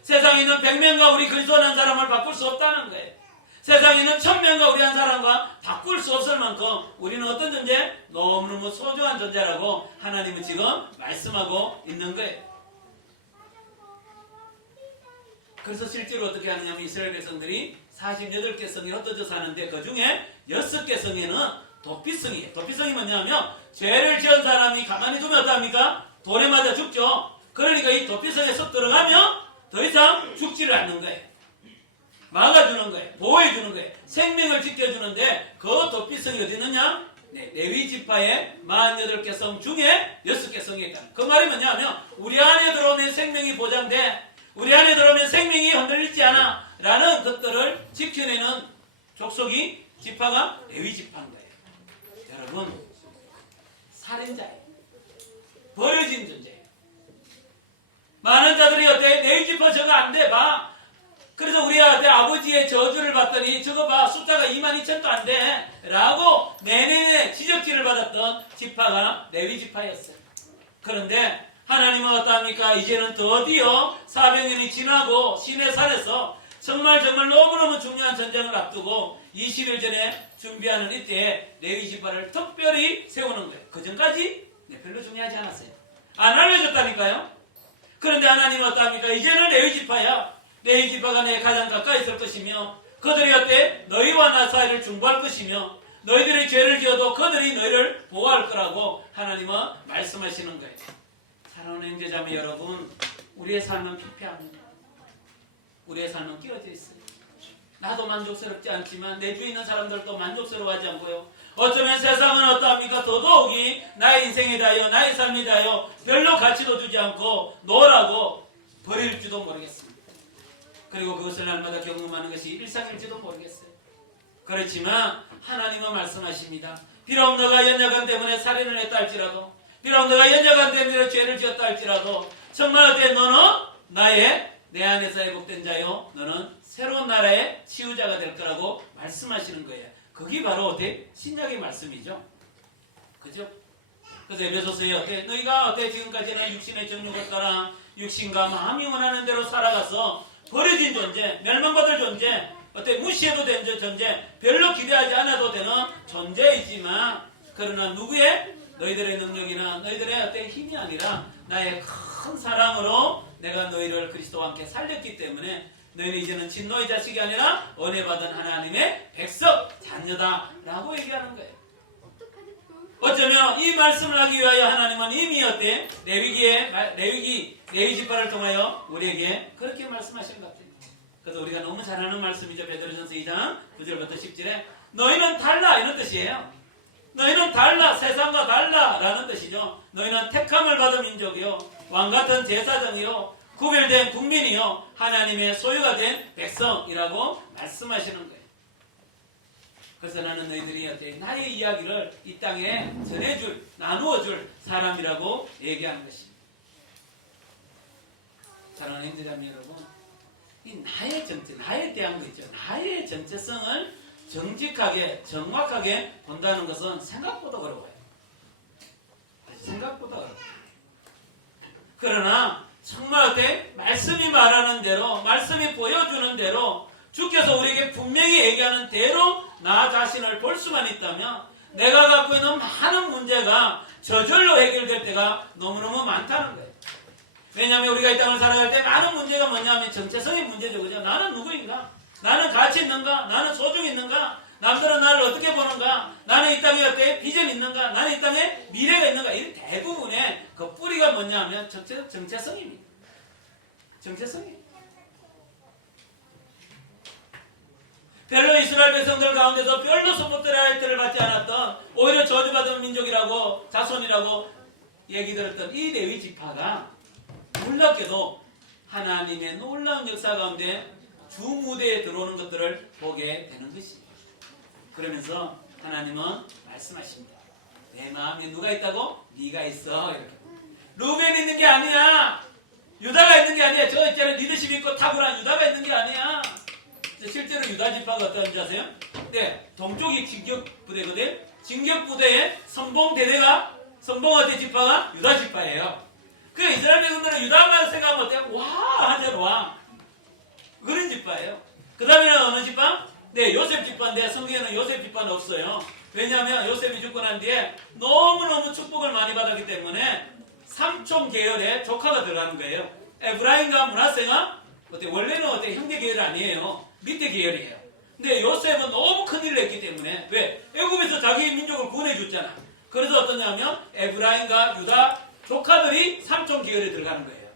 세상에 있는 100명과 우리 그리스도 한 사람을 바꿀 수 없다는 거예요. 세상에 있는 1000명과 우리 한 사람과 바꿀 수 없을 만큼 우리는 어떤 존재? 너무너무 소중한 존재라고 하나님은 지금 말씀하고 있는 거예요. 그래서 실제로 어떻게 하느냐면 이스라엘 백성들이 48개 성이 흩어져 사는데 그 중에 6개 성에는 도피성이에요. 도피성이 뭐냐면 죄를 지은 사람이 가만히 두면 어떡합니까? 돌에 맞아 죽죠. 그러니까 이 도피성에 쏙 들어가면 더 이상 죽지를 않는 거예요. 막아주는 거예요. 보호해주는 거예요. 생명을 지켜주는데 그 도피성이 어디 있느냐? 네, 레위 지파의 48개 성 중에 6개 성이 있다. 그 말이 뭐냐면 우리 안에 들어오면 생명이 보장돼. 우리 안에 들어오면 생명이 흔들리지 않아 라는 것들을 지켜내는 족속이 지파가 레위 지파인 거예요. 여러분 살인자예요. 버려진 존재예요. 많은 자들이 어때? 레위 지파 저거 안 돼 봐. 그래서 우리 아버지의 저주를 받더니 저거 봐 숫자가 22,000도 안 돼 라고 내내내 지적질을 받았던 지파가 레위 지파였어요. 그런데 하나님은 어떠합니까? 이제는 드디어 400년이 지나고 시내산에서 정말 너무너무 중요한 전쟁을 앞두고 20일 전에 준비하는 이때에 레위 지파를 특별히 세우는 거예요. 그 전까지 별로 중요하지 않았어요. 안 알려줬다니까요. 그런데 하나님은 어떠합니까? 이제는 레위 지파야. 레위 지파가 내 가장 가까이 있을 것이며 그들이 어때? 너희와 나 사이를 중보할 것이며 너희들이 죄를 지어도 그들이 너희를 보호할 거라고 하나님은 말씀하시는 거예요. 사랑하는 형제자매 여러분, 우리의 삶은 피폐합니다. 우리의 삶은 끼어져 있어요. 나도 만족스럽지 않지만 내 주위에 있는 사람들도 만족스러워하지 않고요. 어쩌면 세상은 어떠합니까? 더더욱이 나의 인생에 대하여 나의 삶에 대하여 별로 가치도 주지 않고 노라고 버릴지도 모르겠습니다. 그리고 그것을 날마다 경험하는 것이 일상일지도 모르겠어요. 그렇지만 하나님은 말씀하십니다. 비록 너가 연약함 때문에 살인을 했다 할지라도, 비록 너가 연약함 때문에 죄를 지었다 할지라도 정말 어때? 너는 내 안에서 회복된 자요, 너는 새로운 나라의 치유자가 될 거라고 말씀하시는 거예요. 그게 바로 어때? 신약의 말씀이죠. 그죠? 그래서 에베소서에 어때? 너희가 어때? 지금까지는 육신의 정욕을 따라 육신과 마음이 원하는 대로 살아가서 버려진 존재, 멸망받을 존재, 어때? 무시해도 되는 존재, 별로 기대하지 않아도 되는 존재이지만, 그러나 누구의? 너희들의 능력이나 너희들의 어떤 힘이 아니라 나의 큰 사랑으로 내가 너희를 그리스도와 함께 살렸기 때문에 너희는 이제는 진노의 자식이 아니라 은혜받은 하나님의 백성, 자녀다라고 얘기하는 거예요. 어쩌면 이 말씀을 하기 위하여 하나님은 이미 어때? 레위 지파를 통하여 우리에게 그렇게 말씀하신 것 같아요. 그래서 우리가 너무 잘 아는 말씀이죠. 베드로전서 2장 9절부터 10절에 너희는 달라 이런 뜻이에요. 너희는 달라, 세상과 달라 라는 뜻이죠. 너희는 택함을 받은 민족이요, 왕같은 제사장이요, 구별된 국민이요, 하나님의 소유가 된 백성이라고 말씀하시는 거예요. 그래서 나는 너희들이 어때? 나의 이야기를 이 땅에 전해줄, 나누어줄 사람이라고 얘기하는 것입니다. 사랑하는 형제자매 여러분, 이 나의 정체, 나에 대한 거 있죠. 나의 정체성을 정직하게, 정확하게 본다는 것은 생각보다 어려워요. 생각보다 어려워요. 그러나 정말 어때? 말씀이 말하는 대로, 말씀이 보여주는 대로, 주께서 우리에게 분명히 얘기하는 대로 나 자신을 볼 수만 있다면 내가 갖고 있는 많은 문제가 저절로 해결될 때가 너무너무 많다는 거예요. 왜냐하면 우리가 이 땅을 살아갈 때 많은 문제가 뭐냐면 정체성의 문제죠. 그죠? 나는 누구인가? 나는 가치 있는가? 나는 소중히 있는가? 남들은 나를 어떻게 보는가? 나는 이 땅에 어때? 비전이 있는가? 나는 이 땅에 미래가 있는가? 이 대부분의 그 뿌리가 뭐냐면 정체성입니다. 정체성이에요. 별로 이스라엘 백성들 가운데서 별로 스포트라이트를 받지 않았던, 오히려 저주받은 민족이라고, 자손이라고 얘기 들었던 이 레위 지파가 놀랍게도 하나님의 놀라운 역사 가운데 주 무대에 들어오는 것들을 보게 되는 것입니다. 그러면서 하나님은 말씀하십니다. 내 마음에 누가 있다고? 네가 있어. 이렇게. 루벤이 있는 게 아니야. 유다가 있는 게 아니야. 저 있잖아요. 리더십 있고 탁월한 유다가 있는 게 아니야. 실제로 유다 지파가 어떤지 아세요? 네, 동쪽이 진격부대거든. 진격부대의 선봉대대 지파가 유다 지파예요. 그 이스라엘 백성들은 유다만 생각하면 어때요? 와 하자로 와. 그런 지파예요. 그 다음에는 어느 지파? 네, 요셉 지파인데 성경에는 요셉 지파는 없어요. 왜냐하면 요셉이 죽고 난 뒤에 너무너무 축복을 많이 받았기 때문에 삼촌 계열에 조카가 들어가는 거예요. 에브라임과 므낫세가 어때? 원래는 어때? 형제 계열이 아니에요. 밑에 계열이에요. 근데 요셉은 너무 큰일을 했기 때문에, 왜? 애굽에서 자기 민족을 구원해 줬잖아. 그래서 어떠냐면 에브라임과 유다 조카들이 삼촌 계열에 들어가는 거예요.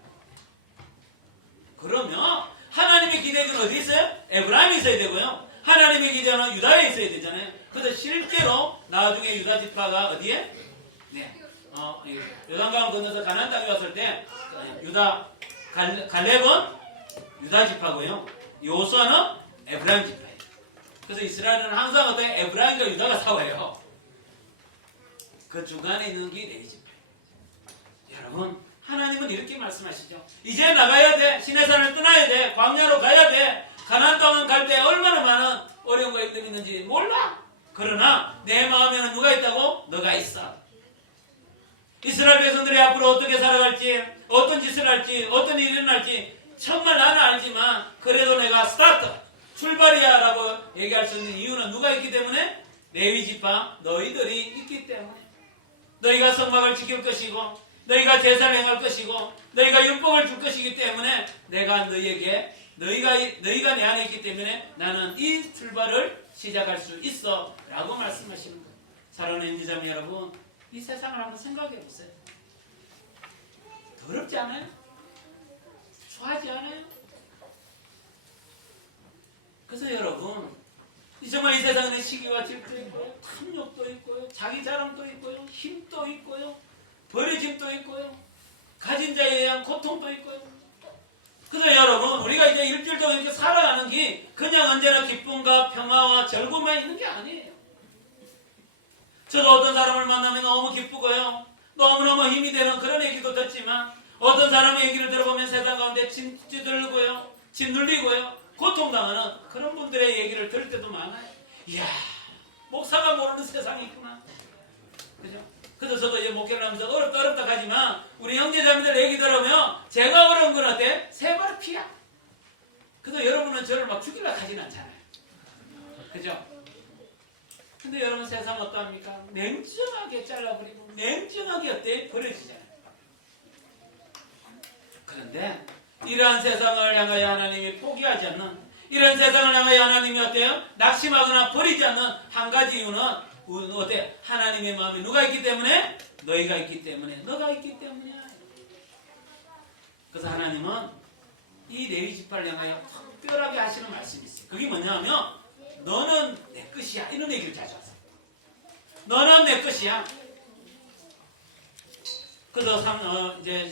그러면 하나님의 기대는 어디 있어요? 에브라임에 있어야 되고요. 하나님의 기대는 유다에 있어야 되잖아요. 그래서 실제로 나중에 유다 지파가 어디에? 네, 요단강을 건너서 가나안 땅에 왔을 때 갈렙은 유다 지파고요. 요수아는 에브라임 지파예요. 그래서 이스라엘은 항상 어떤 에브라임과 유다가 싸워요. 그 중간에 있는 게 레위 지파예요. 여러분, 하나님은 이렇게 말씀하시죠. 이제 나가야 돼. 시내산을 떠나야 돼. 광야로 가야 돼. 가나안 땅은 갈 때 얼마나 많은 어려움과 힘듦이 있는지 몰라. 그러나 내 마음에는 누가 있다고? 너가 있어. 이스라엘 백성들이 앞으로 어떻게 살아갈지, 어떤 짓을 할지, 어떤 일이 일어날지 정말 나는 알지만 그래도 내가 스타트, 출발이야 라고 얘기할 수 있는 이유는 누가 있기 때문에? 레위 지파 너희들이 있기 때문에. 너희가 성막을 지킬 것이고 너희가 제사를 행할 것이고 너희가 율법을 줄 것이기 때문에 내가 너희에게 너희가 내 안에 있기 때문에 나는 이 출발을 시작할 수 있어 라고 말씀하시는 거예요. 사랑하는 형제자매 여러분, 이 세상을 한번 생각해 보세요. 더럽지 않아요? 추하지 않아요? 그래서 여러분, 정말 이 세상에는 시기와 질투 있고요, 탐욕도 있고요, 자기 자랑도 있고요, 힘도 있고요, 버려짐도 있고요, 가진 자에 대한 고통도 있고요. 그래서 여러분, 우리가 이제 일주일 동안 이렇게 살아가는 게 그냥 언제나 기쁨과 평화와 즐거움만 있는 게 아니에요. 저도 어떤 사람을 만나면 너무 기쁘고요, 너무너무 힘이 되는 그런 얘기도 듣지만 어떤 사람의 얘기를 들어보면 세상 가운데 침 찌들고요, 침 눌리고요, 고통당하는 그런 분들의 얘기를 들을 때도 많아요. 이야, 목사가 모르는 세상이 있구나. 그죠? 그래서 저도 이제 목회를 하면서 어렵다 하지만 우리 형제자매들 얘기 들으면 제가 어려운 건 어때? 세 발의 피야. 그래서 여러분은 저를 막 죽이려고 하진 않잖아요. 그죠? 근데 여러분 세상 어떠합니까? 냉정하게 잘라버리고 냉정하게 어때? 버려지잖아요. 그런데 이러한 세상을 향하여 하나님이 포기하지 않는, 이런 세상을 향하여 하나님이 어때요? 낙심하거나 버리지 않는 한 가지 이유는 어때? 하나님의 마음에 누가 있기 때문에? 너희가 있기 때문에, 너가 있기 때문이야. 그래서 하나님은 이 레위 지파를 향하여 특별하게 하시는 말씀이 있어요. 그게 뭐냐면 너는 내 것이야, 이런 얘기를 자주 하세요. 너는 내 것이야. 그래서 이제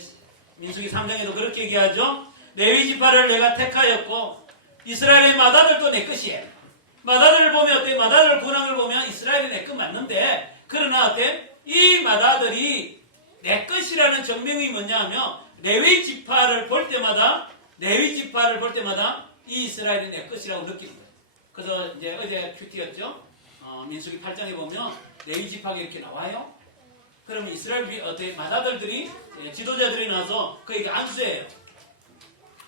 민수기 3장에도 그렇게 얘기하죠. 레위 지파를 내가 택하였고 이스라엘의 맏아들도 내 것이에요. 맏아들을 보면 어때? 맏아들 군왕을 보면 이스라엘이 내 것 맞는데, 그러나 어때? 이 맏아들이 내 것이라는 증명이 뭐냐 하면 레위 지파를 볼 때마다 이 이스라엘이 내 것이라고 느끼는 거예요. 그래서 이제 어제 큐티였죠. 민수기 8장에 보면 레위 지파가 이렇게 나와요. 그러면 이스라엘 어때? 맏아들들이, 지도자들이 나와서 그에게 안수해요.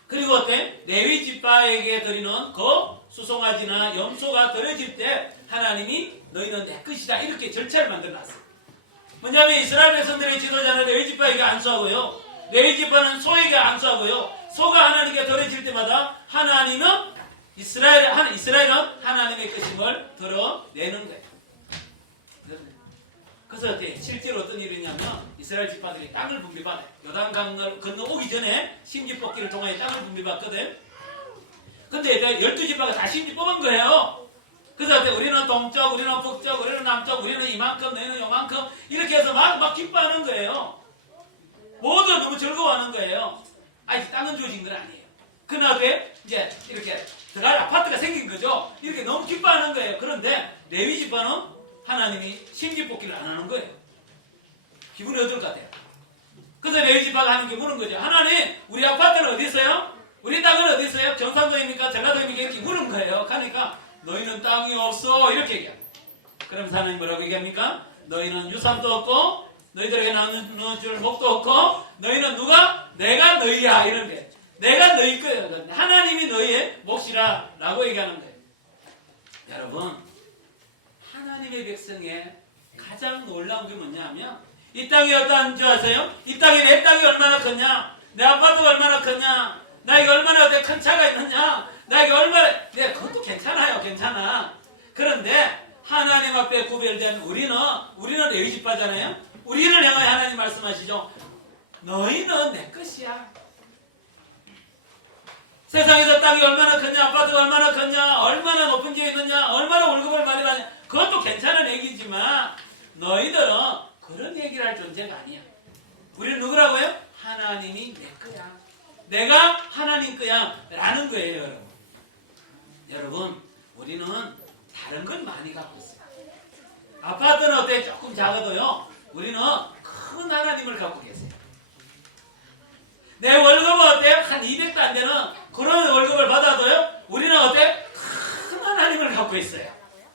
그리고 어때? 레위 지파에게 드리는 그 수송아지나 염소가 드려질 때 하나님이 너희는 내 것이다, 이렇게 절차를 만들어놨어요. 뭐냐면 이스라엘 백성들의 지도자는 레위 지파에게 안수하고요, 레위 지파는 소에게 안수하고요, 소가 하나님께 드려질 때마다 하나님은 이스라엘은 하나님의 것임을 드러내는 거예요. 그래서 어때? 실제로 어떤 일이 있냐면 이스라엘 지파들이 땅을 분배받아요. 요단강을 건너오기 전에 심지뽑기를 통해 땅을 분배받거든. 근데 12지파가 다 심지 뽑은 거예요. 그래서 어때? 우리는 동쪽, 우리는 북쪽, 우리는 남쪽, 우리는 이만큼, 너희는 요만큼, 이렇게 해서 막 기뻐하는 거예요. 모두 너무 즐거워하는 거예요. 아직 땅은 주어진 건 아니에요. 그러나 어때? 이제 이렇게 들어갈 아파트가 생긴 거죠. 이렇게 너무 기뻐하는 거예요. 그런데 레위 지파는 하나님이 심지뽑기를 안 하는 거예요. 기분이 어떨 것 같아요? 그래서 레위 지파가 하는 게 물은 거죠. 하나님, 우리 아파트는 어디 있어요? 우리 땅은 어디 있어요? 경상도입니까? 전라도입니까? 이렇게 물은 거예요. 그러니까 너희는 땅이 없어, 이렇게 얘기합니다. 그럼 하나님 뭐라고 얘기합니까? 너희는 유산도 없고 너희들에게 나누는 줄 목도 없고 너희는 누가? 내가 너희야, 이런 게. 내가 너희 거예요. 하나님이 너희의 몫이라 라고 얘기하는 거예요. 여러분, 하나님의 백성의 가장 놀라운 게 뭐냐면 이 땅이 어떠한 줄 아세요? 이 땅이, 내 땅이 얼마나 크냐? 내 아파트가 얼마나 크냐? 나에게 얼마나 큰 차가 있느냐? 나에게 얼마나, 네, 그것도 괜찮아요. 괜찮아. 그런데 하나님 앞에 구별된 우리는 레위 지파잖아요. 우리를 향하여 하나님 말씀하시죠. 너희는 내 것이야. 세상에서 땅이 얼마나 크냐, 아파트가 얼마나 크냐, 얼마나 높은 지에 있느냐, 얼마나 월급을 받으느냐, 그것도 괜찮은 얘기지만 너희들은 그런 얘기를 할 존재가 아니야. 우리는 누구라고요? 하나님이 내 거야. 내가 하나님 거야 라는 거예요. 여러분, 여러분, 우리는 다른 건 많이 갖고 있어요. 아파트는 어때? 조금 작아도요, 우리는 큰 하나님을 갖고 계세요. 내 월급은 어때요? 한 200도 안 되는 그런 월급을 받아도요, 우리는 어때? 큰 하나님을 갖고 있어요.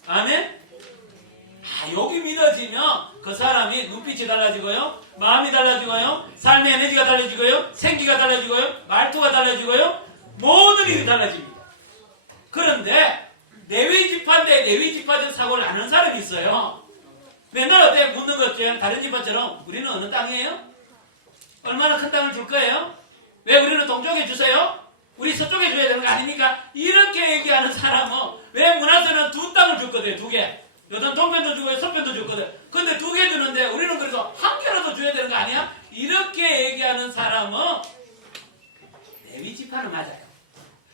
아멘? 여기 믿어지면 그 사람이 눈빛이 달라지고요, 마음이 달라지고요, 삶의 에너지가 달라지고요, 생기가 달라지고요, 말투가 달라지고요, 모든 일이 달라집니다. 그런데 레위 지파인데 레위 지파적 사고를 아는 사람이 있어요. 맨날 어때? 묻는 것처럼 다른 지파처럼 우리는 어느 땅이에요? 얼마나 큰 땅을 줄 거예요? 왜 우리는 동쪽에 주세요? 우리 서쪽에 줘야 되는 거 아닙니까? 이렇게 얘기하는 사람은 왜 문하세는 두 땅을 줬거든요. 두 개. 요단 동편도 주고 서편도 줬거든. 근데 두 개 주는데 우리는 그래서 한 개라도 줘야 되는 거 아니야? 이렇게 얘기하는 사람은 레위 지파는 맞아요.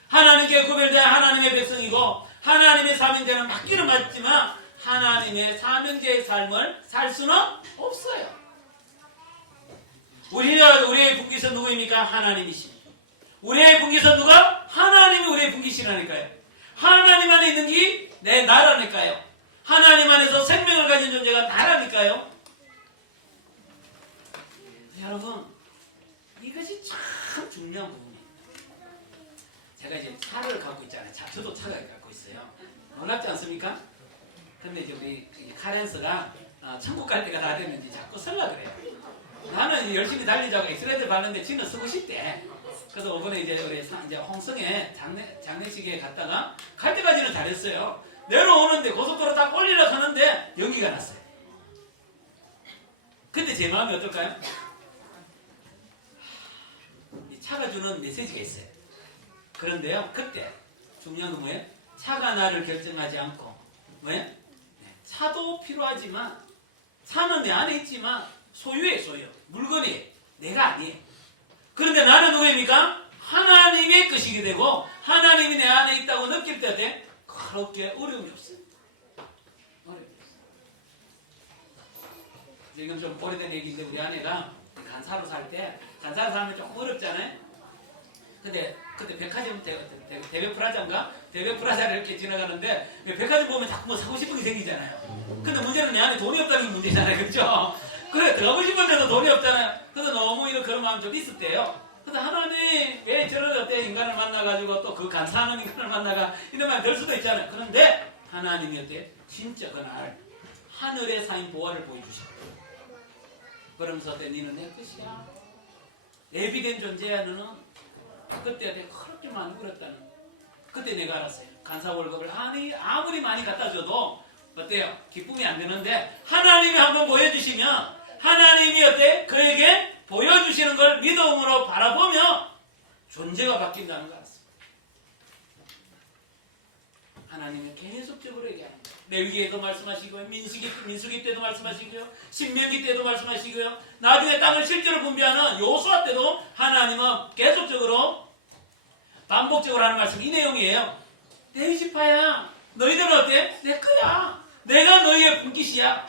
하나님께 구별된 하나님의 백성이고 하나님의 사명자는 맞기는 맞지만 하나님의 사명자의 삶을 살 수는 없어요. 우리의 분기선 누구입니까? 하나님이십니다. 우리의 분기선 누가? 하나님이 우리의 분기시라니까요. 하나님 안에 있는 게 내 나라니까요. 하나님 안에서 생명을 가진 존재가 나라니까요. 여러분, 이것이 참 중요한 부분입니다. 제가 이제 차를 갖고 있잖아요. 저도 차를 갖고 있어요. 놀랍지 않습니까? 근데 이제 우리 카렌스가 천국 갈 때가 다 됐는지 자꾸 설라 그래요. 나는 열심히 달리자고 엑스레이를 봤는데 지는 쓰고 싶대. 그래서 이번에 이제 우리 이제 홍성에 장례식에 갔다가 갈 때까지는 잘했어요. 내려오는데 고속도로 딱 올리려고 하는데 연기가 났어요. 근데 제 마음이 어떨까요? 이 차가 주는 메시지가 있어요. 그런데요, 그때 중요한 건 뭐예요? 차가 나를 결정하지 않고 뭐예요? 차도 필요하지만 차는 내 안에 있지만 소유의 소유, 물건이 내가 아니에요. 그런데 나는 누구입니까? 하나님의 것이게 되고 하나님이 내 안에 있다고 느낄 때 그렇게 어려움이 없어요. 어려움이 없어요. 지금 좀 오래된 얘기인데 우리 아내가 간사로 살 때 간사로 살면 조금 어렵잖아요. 근데 그때 백화점 대배 프라자인가? 대배 프라자를 이렇게 지나가는데 백화점 보면 자꾸 뭐 사고 싶은 게 생기잖아요. 근데 문제는 내 안에 돈이 없다는 게 문제잖아요. 그렇죠? 그래 들어가고 싶은데도 돈이 없잖아요. 그래서 너무 이런 그런 마음이 좀 있었대요. 그래서 하나님 왜 저런 어때 인간을 만나가지고 또 그 간사하는 인간을 만나가 이런 말이 들 수도 있잖아요. 그런데 하나님이 어때 진짜 그날 하늘에 쌓인 보화를 보여주셨고 그러면서 어때 니는 내 것이야. 예비된 존재야 너는. 그때 내가 그렇게 많이 울었다는 거. 그때 내가 알았어요. 간사 월급을 아무리 많이 갖다 줘도 어때요? 기쁨이 안 되는데 하나님이 한번 보여주시면 하나님이 어때? 그에게 보여주시는 걸 믿음으로 바라보며 존재가 바뀐다는 걸 알았어요. 하나님은 계속적으로 얘기하는 거예요. 레위기에도 말씀하시고요. 민수기 때도 말씀하시고요. 신명기 때도 말씀하시고요. 나중에 땅을 실제로 분배하는 요수아 때도 하나님은 계속적으로 반복적으로 하는 말씀이 이 내용이에요. 내 지파야. 너희들은 어때? 내 거야. 내가 너희의 분깃이야.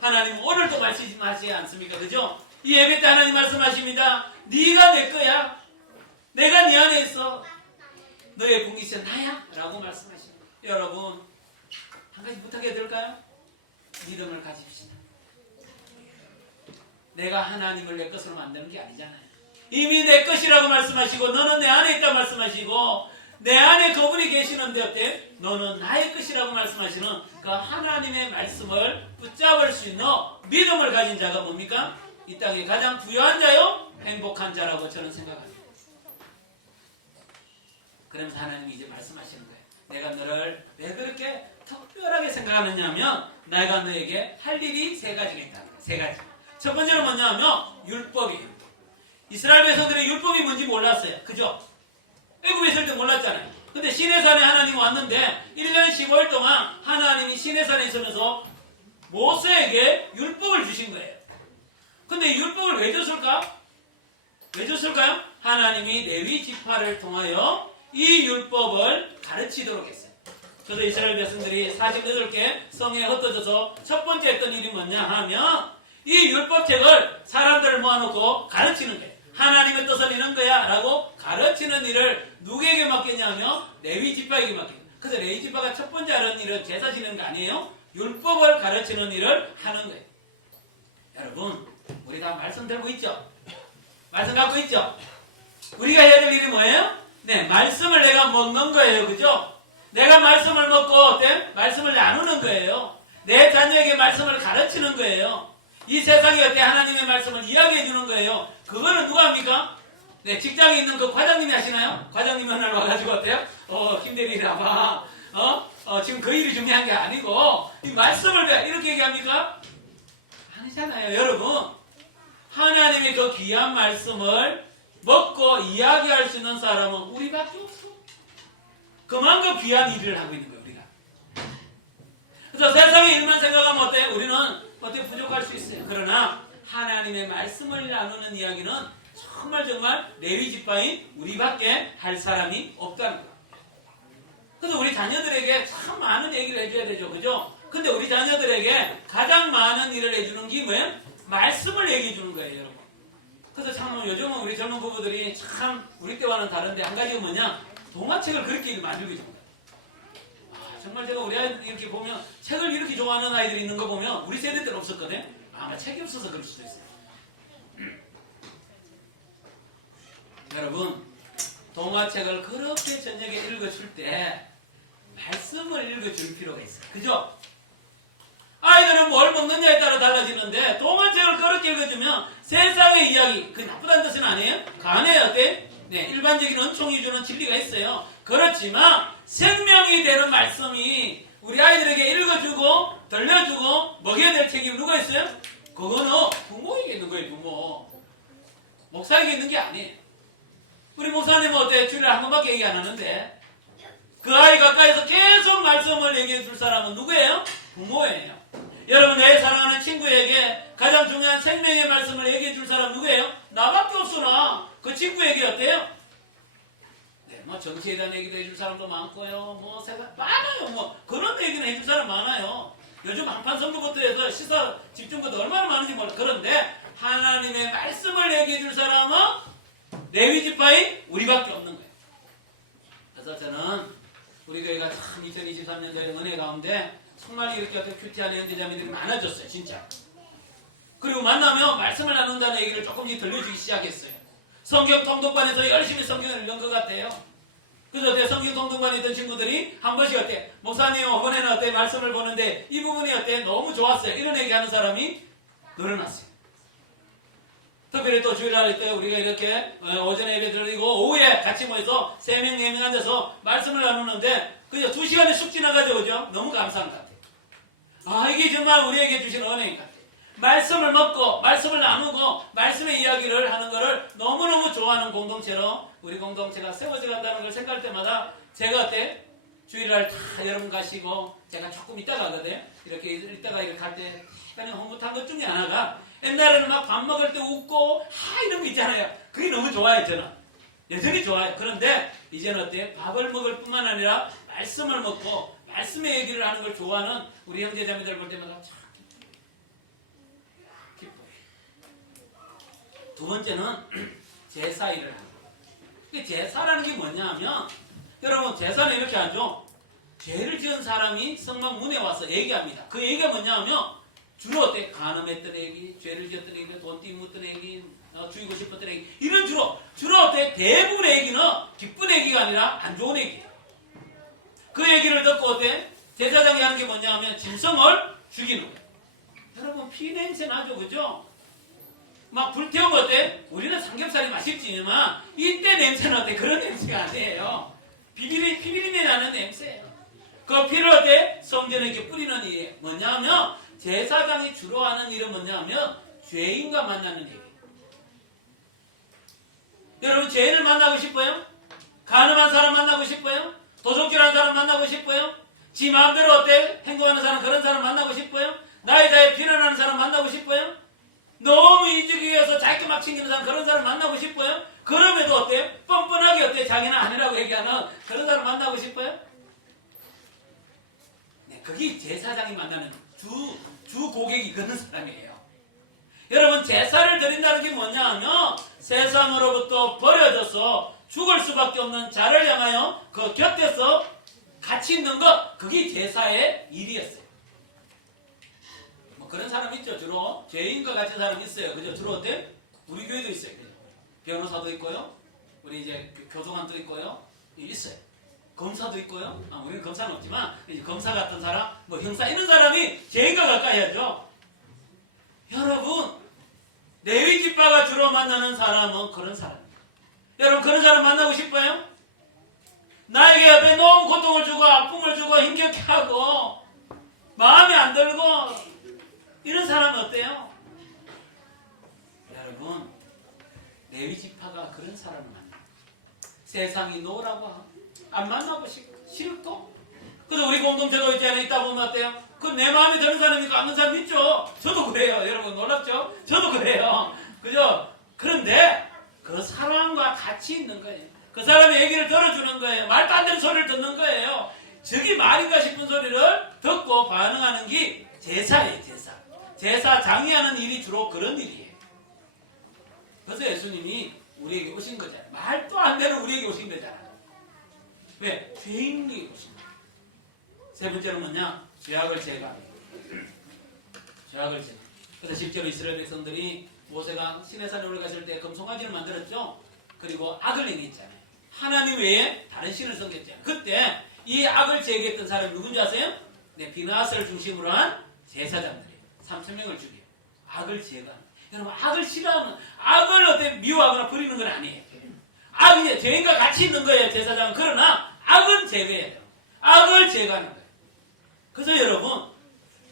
하나님은 오늘도 말씀하시지 않습니까? 그죠? 이 예배 때 하나님 말씀하십니다. 네가 내 거야. 내가 네 안에 있어. 너의 분깃은 나야. 라고 말씀하십니다. 여러분 한 가지 부탁해도 될까요? 믿음을 가집시다. 내가 하나님을 내 것으로 만드는 게 아니잖아요. 이미 내 것이라고 말씀하시고 너는 내 안에 있다고 말씀하시고 내 안에 그분이 계시는데 어때? 너는 나의 것이라고 말씀하시는 그 하나님의 말씀을 붙잡을 수 있는 믿음을 가진 자가 뭡니까? 이 땅에 가장 부유한 자요? 행복한 자라고 저는 생각합니다. 그러면서 하나님이 이제 말씀하시는 거예요. 내가 너를 왜 그렇게 특별하게 생각하느냐면 내가 너에게 할 일이 세 가지가 있다. 세 가지. 첫 번째는 뭐냐면 율법이에요. 이스라엘 백성들이 율법이 뭔지 몰랐어요. 그죠? 애굽에 있을 때 몰랐잖아요. 근데 시내산에 하나님이 왔는데 1년 15일 동안 하나님이 시내산에 있으면서 모세에게 율법을 주신 거예요. 근데 율법을 왜 줬을까? 왜 줬을까요? 하나님이 레위 지파를 통하여 이 율법을 가르치도록 했어요. 그래서 이스라엘 백성들이 48개 성에 흩어져서 첫 번째 했던 일이 뭐냐 하면 이 율법책을 사람들을 모아놓고 가르치는 거예요. 하나님의 뜻은 이런 거야 라고 가르치는 일을 누구에게 맡겼냐면 레위 지파에게 맡겼어요. 그래서 레위 지파가 첫 번째 하는 일은 제사 지내는 거 아니에요. 율법을 가르치는 일을 하는 거예요. 여러분 우리 다 말씀 들고 있죠? 말씀 갖고 있죠? 우리가 해야 될 일이 뭐예요? 네, 말씀을 내가 먹는 거예요. 그죠? 내가 말씀을 먹고 어때? 말씀을 나누는 거예요. 내 자녀에게 말씀을 가르치는 거예요. 이 세상에 어때? 하나님의 말씀을 이야기해 주는 거예요. 그거는 누가 합니까? 네, 직장에 있는 그 과장님이 하시나요? 과장님이 하나 와가지고 어때요? 김대리나 봐. 지금 그 일이 중요한 게 아니고 이 말씀을 왜 이렇게 얘기합니까? 아니잖아요. 여러분 하나님의 그 귀한 말씀을 먹고 이야기할 수 있는 사람은 우리밖에 없어. 그만큼 귀한 일을 하고 있는 거예요, 우리가. 그래서 세상의 일만 생각하면 어때? 우리는 어떻게 부족할 수 있어요. 그러나 하나님의 말씀을 나누는 이야기는 정말 레위 지파인 우리밖에 할 사람이 없다는 거예요. 그래서 우리 자녀들에게 참 많은 얘기를 해줘야 되죠, 그죠? 근데 우리 자녀들에게 가장 많은 일을 해주는 게 뭐예요? 말씀을 얘기해 주는 거예요, 여러분. 그래서 참 요즘은 우리 젊은 부부들이 참 우리 때와는 다른데 한 가지가 뭐냐? 동화책을 그렇게 만들고 있는 거예요. 정말 제가 우리 아이들 이렇게 보면 책을 이렇게 좋아하는 아이들이 있는 거 보면 우리 세대 때는 없었거든. 아마 책이 없어서 그럴 수도 있어요. 여러분, 동화책을 그렇게 저녁에 읽어줄 때 말씀을 읽어줄 필요가 있어요. 그죠? 아이들은 뭘 먹느냐에 따라 달라지는데 동화책을 그렇게 읽어주면 세상의 이야기, 그 나쁘다는 뜻은 아니에요. 간에 어때? 네, 일반적인 은총이 주는 진리가 있어요. 그렇지만 생명이 되는 말씀이 우리 아이들에게 읽어주고 들려주고 먹여야 될 책임이 누가 있어요? 그거는 부모에게 있는 거예요. 부모. 목사에게 있는 게 아니에요. 우리 목사님은 어때? 주일에 한 번밖에 얘기 안 하는데 그 아이 가까이서 계속 말씀을 얘기해 줄 사람은 누구예요? 부모예요. 여러분, 내 사랑하는 친구에게 가장 중요한 생명의 말씀을 얘기해 줄 사람 누구예요? 나밖에 없으나 그 친구에게 어때요? 네, 뭐 정치에 대한 얘기도 해줄 사람도 많고요. 뭐 세상 많아요. 뭐 그런 얘기는 해줄 사람 많아요. 요즘 한판 선거부터 해서 시사 집중부터 얼마나 많은지 몰라. 그런데 하나님의 말씀을 얘기해 줄 사람은 레위 지파인 우리밖에 없는 거예요. 그래서 저는 우리 교회가 참 2023년도에 은혜 가운데 정말 이렇게 어떤 큐티한 형제자매들이 많아졌어요, 진짜. 그리고 만나면 말씀을 나눈다는 얘기를 조금씩 들려주기 시작했어요. 성경 통독반에서 열심히 성경을 읽은 것 같아요. 그래서 어때? 성경 통독반에 있던 친구들이 한 번씩 어때? 목사님, 이번에는 어때? 말씀을 보는데 이 부분이 어때? 너무 좋았어요. 이런 얘기하는 사람이 늘어났어요. 특별히 또 주일날 때 우리가 이렇게 오전에 예배 드리고 오후에 같이 모여서 3명, 4명 앉아서 말씀을 나누는데 그냥 2시간에 쑥 지나가죠, 그죠? 너무 감사한 것 같아요. 아, 이게 정말 우리에게 주신 은혜인 것 같아요. 말씀을 먹고 말씀을 나누고 말씀의 이야기를 하는 것을 너무너무 좋아하는 공동체로 우리 공동체가 세워져 간다는 걸 생각할 때마다 제가 어때? 주일날 다 여러분 가시고 제가 조금 이따 가거든요. 이렇게 이따가 이렇게 갈 때 약간 흐뭇한 것 중에 하나가 옛날에는 막 밥 먹을 때 웃고 이런 거 있잖아요. 그게 너무 좋아요, 저는. 여전히 좋아요. 그런데 이제는 어때요? 밥을 먹을 뿐만 아니라 말씀을 먹고 말씀의 얘기를 하는 걸 좋아하는 우리 형제자매들 볼 때마다 참 기뻐요. 두 번째는 제사 일을 하는 거예요. 제사라는 게 뭐냐 하면 여러분, 제사는 이렇게 하죠. 죄를 지은 사람이 성막 문에 와서 얘기합니다. 그 얘기가 뭐냐 하면 주로 어때? 간음했던 얘기, 죄를 지었던 얘기, 돈 띠묻던 얘기, 죽이고 싶었던 얘기, 이런 주로 어때? 대부분의 얘기는 기쁜 얘기가 아니라 안 좋은 얘기예요. 그 얘기를 듣고 어때? 제사장이 하는 게 뭐냐 하면 짐승을 죽이는 거예요. 여러분, 피 냄새 나죠, 그죠? 막 불태우면 어때? 우리는 삼겹살이 맛있지만 이때 냄새는 어때? 그런 냄새가 아니에요. 피비린내 나는 냄새예요. 그 피를 어때? 성전에 이렇게 뿌리는 일이 뭐냐 하면 제사장이 주로 하는 일은 뭐냐 하면 죄인과 만나는 얘기예요. 여러분, 죄인을 만나고 싶어요? 간음한 사람 만나고 싶어요? 도둑질하는 사람 만나고 싶어요? 지 마음대로 어때? 행동하는 사람, 그런 사람 만나고 싶어요? 나에 대해 비난하는 사람 만나고 싶어요? 너무 이득이어서 자기 막 챙기는 사람, 그런 사람 만나고 싶어요? 그럼에도 어때요? 뻔뻔하게 어때요? 자기는 아니라고 얘기하는 그런 사람 만나고 싶어요? 네, 그게 제사장이 만나는 주 고객이 그런 사람이에요. 여러분, 제사를 드린다는 게 뭐냐 하면 세상으로부터 버려져서 죽을 수밖에 없는 자를 향하여 그 곁에서 같이 있는 것, 그게 제사의 일이었어요. 뭐 그런 사람 있죠. 주로 죄인과 같은 사람이 있어요. 그죠? 주로 어때? 우리 교회도 있어요. 변호사도 있고요. 우리 이제 교도관도 있고요. 있어요. 검사도 있고요. 우리는 검사는 없지만 이제 검사 같은 사람, 뭐 형사 이런 사람이 죄인과 가까이 하죠. 여러분, 레위 지파가 주로 만나는 사람은 그런 사람이에요. 여러분, 그런 사람 만나고 싶어요? 나에게 옆에 너무 고통을 주고 아픔을 주고 힘겹게 하고 마음에 안 들고 이런 사람은 어때요? 여러분, 여러분, 레위 지파가 그런 사람을 만나. 세상이 노라고 안 만나보시고 싫고. 그래서 우리 공동체가 있지 않아 있다 보면 어때요? 그 내 마음에 드는 사람이니까 안 사람 있죠. 저도 그래요. 여러분 놀랍죠? 저도 그래요. 그죠? 그런데 그 사람과 같이 있는 거예요. 그 사람의 얘기를 들어주는 거예요. 말도 안 되는 소리를 듣는 거예요. 저기 말인가 싶은 소리를 듣고 반응하는 게 제사예요. 제사. 제사장이 하는 일이 주로 그런 일이에요. 그래서 예수님이 우리에게 오신 거잖아요. 말도 안 되는 우리에게 오신 거잖아요. 왜? 죄인에게 오신 거예요. 세 번째는 뭐냐? 죄악을 제거하는 거예요. 죄악을 제거. 그래서 실제로 이스라엘 백성들이 모세가 시내산에 올라갔을 때 금송아지를 만들었죠. 그리고 악을 행했잖아요. 하나님 외에 다른 신을 섬겼잖아요. 그때 이 악을 제거했던 사람이 누군지 아세요? 네, 비나스를 중심으로 한 제사장들이에요. 3,000명을 죽여요. 악을 제거하는. 여러분, 악을 싫어하면 악을 어때 미워하거나 버리는 건 아니에요. 악이 죄인과 같이 있는 거예요. 제사장은. 그러나 악은 제거해야 돼요. 악을 제거하는 거예요. 그래서 여러분,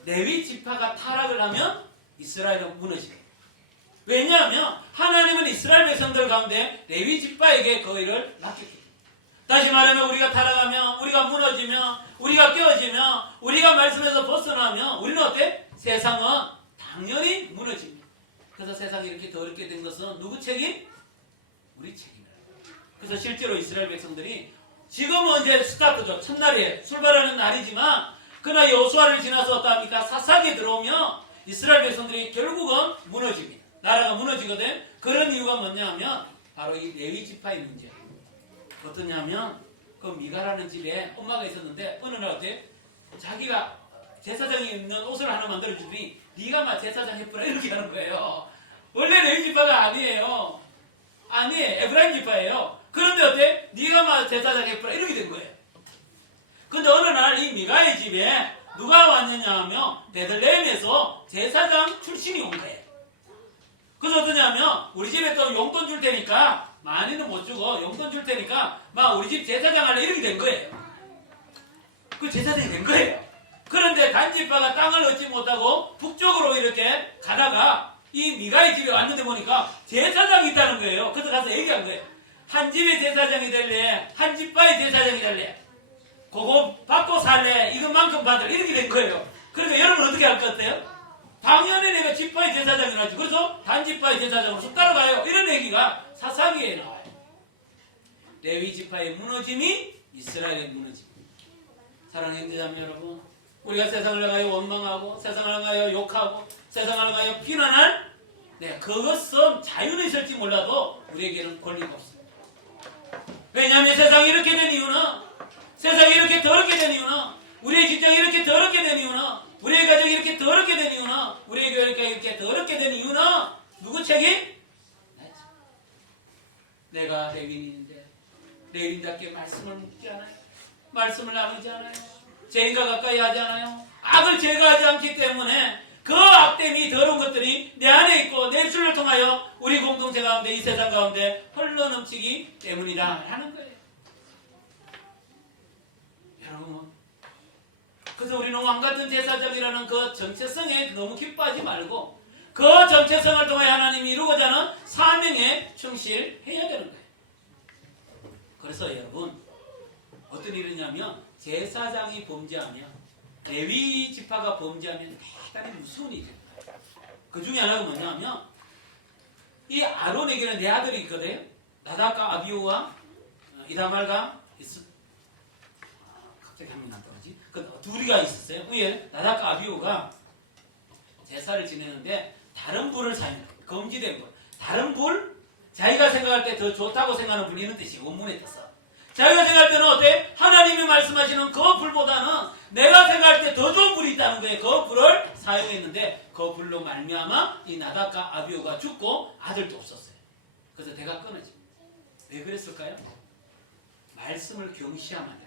레위 지파가 타락을 하면 이스라엘은 무너지게. 왜냐하면 하나님은 이스라엘 백성들 가운데 레위 지파에게 그 일을 맡겼기 때문에. 다시 말하면 우리가 타락하면, 우리가 무너지면, 우리가 깨어지면, 우리가 말씀에서 벗어나면 우리는 어때? 세상은 당연히 무너집니다. 그래서 세상이 이렇게 더럽게 된 것은 누구 책임? 우리 책임이에요. 그래서 실제로 이스라엘 백성들이 지금은 이제 스타트죠. 첫날이에요. 출발하는 날이지만 그러나 여호수아를 지나서 어떠합니까? 사사기에 들어오면 이스라엘 백성들이 결국은 무너집니다. 나라가 무너지거든. 그런 이유가 뭐냐 하면 바로 이 레위 지파의 문제예요. 어떠냐면 그 미가라는 집에 엄마가 있었는데 어느 날 어때? 자기가 제사장이 입는 옷을 하나 만들어주더니 네가 막 제사장 해보라 이렇게 하는 거예요. 원래 레위 지파가 아니에요. 아니에요. 에브라임 지파예요. 그런데 어때? 네가 막 제사장 해보라 이렇게 된 거예요. 근데 어느 날 이 미가의 집에 누가 왔느냐 하면 베들레헴에서 제사장 출신이 온 거예요. 그래서 어떠냐면 우리 집에 또 용돈 줄 테니까 많이는 못 주고 용돈 줄 테니까 막 우리 집 제사장 할래 이렇게 된 거예요. 그 제사장이 된 거예요. 그런데 단지파가 땅을 얻지 못하고 북쪽으로 이렇게 가다가 이 미가의 집에 왔는데 보니까 제사장이 있다는 거예요. 그래서 가서 얘기한 거예요. 한 집의 제사장이 될래? 한 집바의 제사장이 될래? 그거 받고 살래? 이것만큼 받을 이렇게 된 거예요. 그러니까 여러분 어떻게 할 것 같아요? 당연히 내가 집바의 제사장이라지. 그래서 단집바의 제사장으로 쭉 따라가요. 이런 얘기가 사사기에 나와요. 레위 지파의 무너짐이 이스라엘의 무너짐. 사랑하는 형제자매 여러분, 우리가 세상을 나가요 원망하고 세상을 나가요 욕하고 세상을 나가요 비난할 그것은 자유는 있을지 몰라도 우리에게는 권리가 없습니다. 왜냐하면 세상이 이렇게 된 이유는, 세상이 이렇게 더럽게 된 이유는, 우리의 직장이 이렇게 더럽게 된 이유는, 우리의 가정이 이렇게 더럽게 된 이유는, 우리의 교회가 이렇게 더럽게 된 이유는 누구 책임? 내가 레위인인데 레위인답게 말씀을 묻지 않아요. 말씀을 나누지 않아요. 죄인과 가까이 하지 않아요. 악을 제거하지 않기 때문에 그 악됨이 더러운 것들이 내 안에 있고 내 입술을 통하여 우리 공동체 가운데 이 세상 가운데 흘러넘치기 때문이다 하는 거예요. 여러분, 그래서 우리는 왕같은 제사장이라는 그 정체성에 너무 기뻐하지 말고 그 정체성을 통해 하나님이 이루고자 하는 사명에 충실해야 되는 거예요. 그래서 여러분, 어떤 일이냐면 제사장이 범죄하면, 레위 지파가 범죄하면 대단히 무서운 일입니다. 그 중에 하나가 뭐냐면 이 아론에게는 네 아들이 있거든요. 나답과 아비후와 이다말과 갑자기 한 명 안 떠오르지? 그 둘이가 있었어요. 왜? 나답과 아비후가 제사를 지내는데 다른 불을 사용해요. 금지된 불. 다른 불? 자기가 생각할 때 더 좋다고 생각하는 불이 있는 뜻이 원문에 떴어. 자기가 생각할 때는 어때? 하나님이 말씀하시는 그 불보다는 내가 생각할 때 더 좋은 불이 있다는 거예요. 그 불을 사용했는데 그 불로 말미암아 이 나답과 아비후가 죽고 아들도 없었어요. 그래서 대가 끊어집니다. 왜 그랬을까요? 말씀을 경시하면 안 돼요.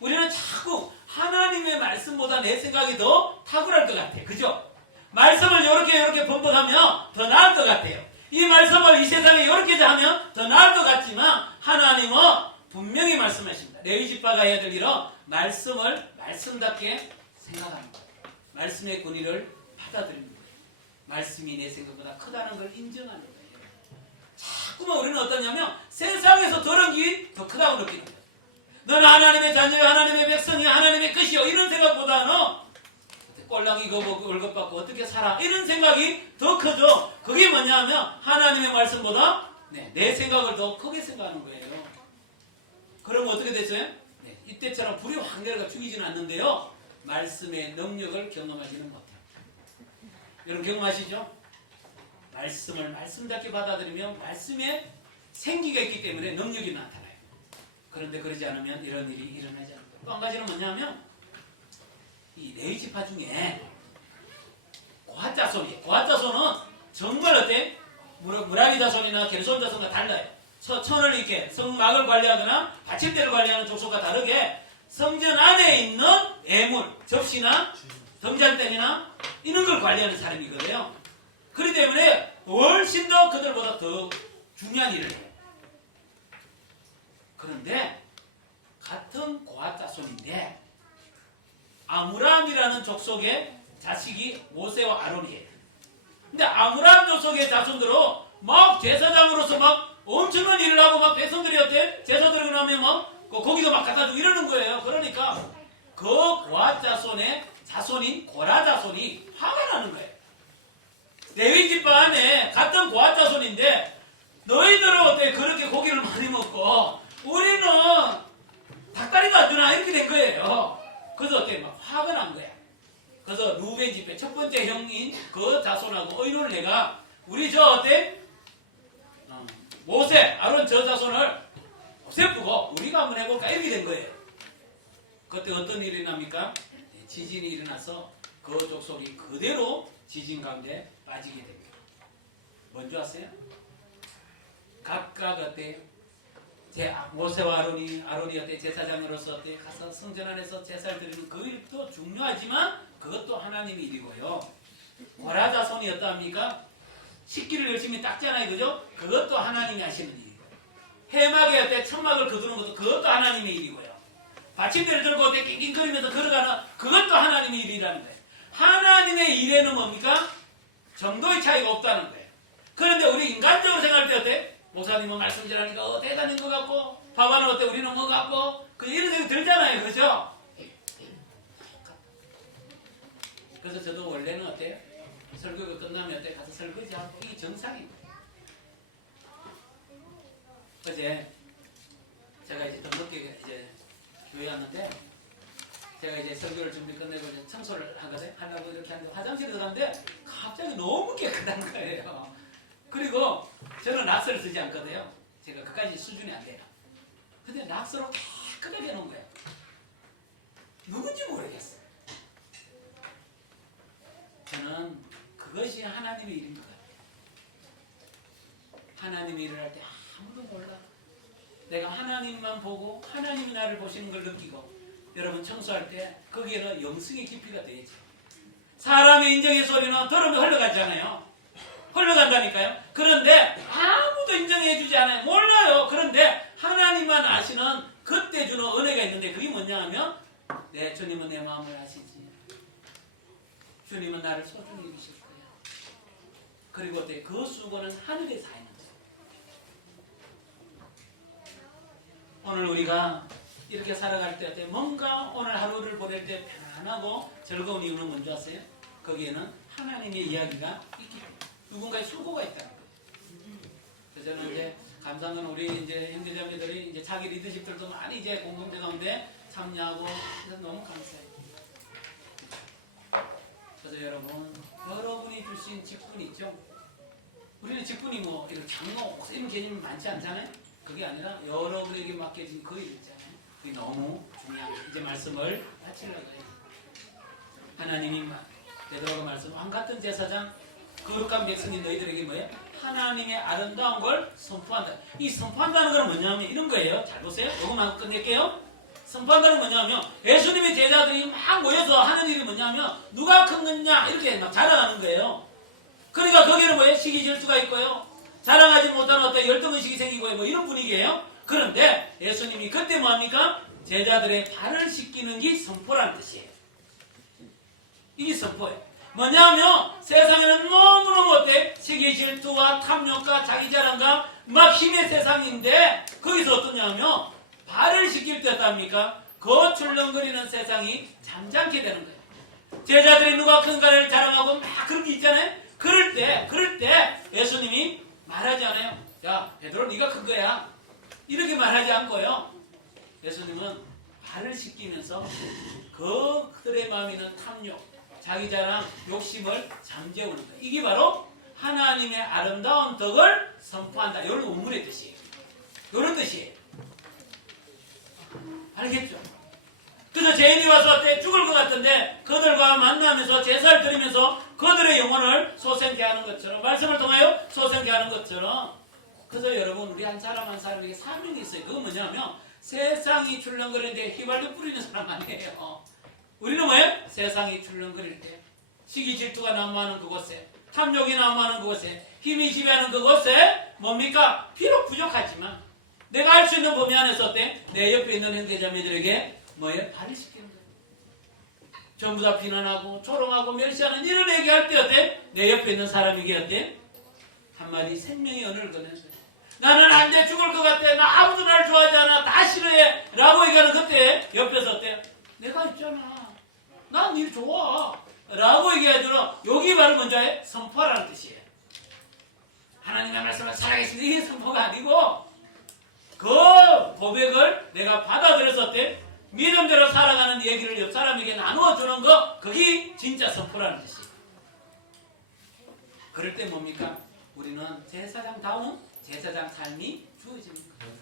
우리는 자꾸 하나님의 말씀보다 내 생각이 더 탁월할 것 같아요. 그죠? 말씀을 이렇게 번복하면 더 나을 것 같아요. 이 말씀을 이 세상에 이렇게 하면 더 나을 것 같지만 하나님은 분명히 말씀하십니다. 레위 지파가 해야 될 일은 말씀을 말씀답게 생각하는 거예요. 말씀의 권위를 받아들이는 거예요. 말씀이 내 생각보다 크다는 걸 인정하는 거예요. 자꾸만 우리는 어떠냐면 세상에서 더러운 게 더 크다고 느끼는 거예요. 너는 하나님의 자녀요, 하나님의 백성이요, 하나님의 것이요, 이런 생각보다는 꼴랑 이거 보고 월급 받고 어떻게 살아, 이런 생각이 더 크죠. 그게 뭐냐면 하나님의 말씀보다 내 생각을 더 크게 생각하는 거예요. 그러면 어떻게 됐어요? 이때처럼 불의 황폐가 죽이지는 않는데요, 말씀의 능력을 경험하지는 못해요. 여러분 경험하시죠? 말씀을 말씀답게 받아들이면 말씀에 생기가 있기 때문에 능력이 나타나요. 그런데 그러지 않으면 이런 일이 일어나지 않아요. 또 한 가지는 뭐냐면 이 레위 지파 중에 고핫 자손이, 고핫 자손은 정말 어때? 무라리 자손이나 게르손 자손과 달라요. 천을 이렇게 성막을 관리하거나 받침대를 관리하는 족속과 다르게 성전 안에 있는 애물, 접시나 등잔대나 이런 걸 관리하는 사람이거든요. 그렇기 때문에 훨씬 더 그들보다 더 중요한 일을 해요. 그런데 같은 고핫 자손인데 아므람이라는 족속의 자식이 모세와 아론이에요. 근데 아므람 족속의 자손들은 막 제사장으로서 막 엄청난 일을 하고 막 백성들이 어때? 제사 드리고 나면 막 고기도 막 갖다 주고 이러는 거예요. 그러니까 그 고핫 자손의 자손인 고라 자손이 화가 나는 거예요. 레위 지파 안에 같은 고핫 자손인데 너희들은 어때? 그렇게 고기를 많이 먹고 우리는 닭다리도 안 주나? 이렇게 된 거예요. 그래서 어때? 막 화가 난 거야. 그래서 루벤 집회 첫 번째 형인 그 자손하고 의논을 내가 우리 저 어때? 모세, 아론 저 자손을 없애쁘고 우리가 한번 해볼까? 이렇게 된 거예요. 그때 어떤 일이 납니까? 지진이 일어나서 그 족속이 그대로 지진 가운데 빠지게 됩니다. 뭔지 아세요? 각각 어때요? 모세와 아론이 어때? 제사장으로서 어때? 가서 성전 안에서 제사를 드리는 그 일도 중요하지만 그것도 하나님의 일이고요. 고라 자손이 어떠합니까? 식기를 열심히 닦잖아요, 그죠? 그것도 하나님이 하시는 일이고요. 해막에 어때? 천막을 거두는 것도 그것도 하나님의 일이고요. 받침대를 들고 어때? 낑낑거리면서 걸어가는 그것도 하나님의 일이라는 거예요. 하나님의 일에는 뭡니까? 정도의 차이가 없다는 거예요. 그런데 우리 인간적으로 생각할 때 어때? 목사님은 말씀 잘하니까 대단한 것 같고 파바는 어때? 우리는 뭐 같고 이런 생각이 들잖아요, 그죠? 그래서 저도 원래는 어때요? 설교가 끝나면 어때? 가서 설거지하고 이게 정상입니다. 어제 제가 이제 더 늦게 이제 교회 왔는데 제가 이제 설교를 준비 끝내고 이제 청소를 하려고 이렇게 하는데 화장실에 들어갔는데 갑자기 너무 깨끗한 거예요. 그리고 저는 락스를 쓰지 않거든요. 제가 그까지 수준이 안 돼요. 근데 락스로 깨끗하게 해놓은 거예요. 누군지 모르겠어요. 저는 그것이 하나님의 일인 것 같아요. 하나님의 일을 할 때 아무도 몰라. 내가 하나님만 보고 하나님이 나를 보시는 걸 느끼고 여러분 청소할 때 거기에는 영성의 깊이가 되죠. 사람의 인정의 소리는 들으면 흘러가잖아요. 흘러간다니까요. 그런데 아무도 인정해 주지 않아요. 몰라요. 그런데 하나님만 아시는 그때 주는 은혜가 있는데 그게 뭐냐 하면 네, 주님은 내 마음을 아시지. 주님은 나를 소중히 여기실 거야. 그리고 그 수고는 하늘에서 하는 거예요. 오늘 우리가 이렇게 살아갈 때 뭔가 오늘 하루를 보낼 때 편안하고 즐거운 이유는 뭔지 아세요? 거기에는 하나님의 이야기가 있기 때문에 누군가의 수고가 있다는 거예요. 그래서 저는 이제 감사한 건 우리 이제 형제자매들이 이제 자기 리더십들도 많이 이제 공동체 가운데 참여하고 그래서 너무 감사해요. 그래서 여러분이 주신 직분이 있죠. 우리는 직분이 뭐 이런 장로 이런 개념이 많지 않잖아요. 그게 아니라 여러분에게 맡겨진 그 일 있잖아요. 그게 너무 중요한 이제 말씀을 마치려고 해요. 하나님이 베드로가 말씀 왕 같은 제사장 거룩한 백성인 너희들에게 뭐예요? 하나님의 아름다운 걸 선포한다. 이 선포한다는 건 뭐냐면 이런 거예요. 잘 보세요. 이거만 끝낼게요. 선포한다는 건 뭐냐면 예수님의 제자들이 막 모여서 하는 일이 뭐냐면 누가 큰 거냐 이렇게 막 자랑하는 거예요. 그러니까 거기는 뭐예요? 시기 질투가 있고요. 자랑하지 못하는 어떤 열등의식이 생기고요. 뭐 이런 분위기예요. 그런데 예수님이 그때 뭐합니까? 제자들의 발을 씻기는 게 선포라는 뜻이에요. 이게 선포예요. 뭐냐면 세상에는 너무너무 어때? 세계 질투와 탐욕과 자기 자랑과 막 힘의 세상인데 거기서 어떠냐면 발을 시킬 때 어떻습니까? 거출렁거리는 세상이 잠잠게 되는 거예요. 제자들이 누가 큰가를 자랑하고 막 그런 게 있잖아요. 그럴 때 예수님이 말하지 않아요. 야 베드로 네가 큰 거야. 이렇게 말하지 않고요. 예수님은 발을 씻기면서 그들의 마음에 있는 탐욕, 자기 자랑, 욕심을 잠재우는 거예요. 이게 바로 하나님의 아름다운 덕을 선포한다. 이런 우물의 뜻이에요. 이런 뜻이에요. 알겠죠? 그래서 죄인이 와서 때 죽을 것 같은데 그들과 만나면서 제사를 드리면서 그들의 영혼을 소생케 하는 것처럼 말씀을 통하여 소생케 하는 것처럼 그래서 여러분 우리 한 사람 한 사람에게 사명이 있어요. 그건 뭐냐면 세상이 출렁거리는데 휘발유 뿌리는 사람 아니에요. 우리는 왜? 세상이 출렁거릴 때 시기 질투가 난무하는 그곳에 탐욕이 난무하는 그곳에 힘이 지배하는 그곳에 뭡니까? 비록 부족하지만 내가 할 수 있는 범위 안에서 어때? 내 옆에 있는 형제자매들에게 뭐예요? 발을 씻기는 거예요. 전부 다 비난하고 조롱하고 멸시하는 이런 얘기할 때 어때? 내 옆에 있는 사람에게 어때? 한마디 생명의 언어를 꺼내는 거예요. 나는 안 돼 죽을 것 같아. 나 아무도 날 좋아하지 않아. 다 싫어해. 라고 얘기하는 그때 옆에서 어때? 내가 있잖아. 난 일 좋아. 라고 얘기하도록 여기 바로 먼저 해? 선포하라는 뜻이에요. 하나님의 말씀을 살아계신데 이게 선포가 아니고 그 고백을 내가 받아들여서 어때? 믿음대로 살아가는 얘기를 옆 사람에게 나누어주는 거 그게 진짜 선포라는 뜻이에요. 그럴 때 뭡니까? 우리는 제사장다운 제사장 삶이 주어지는 거예요.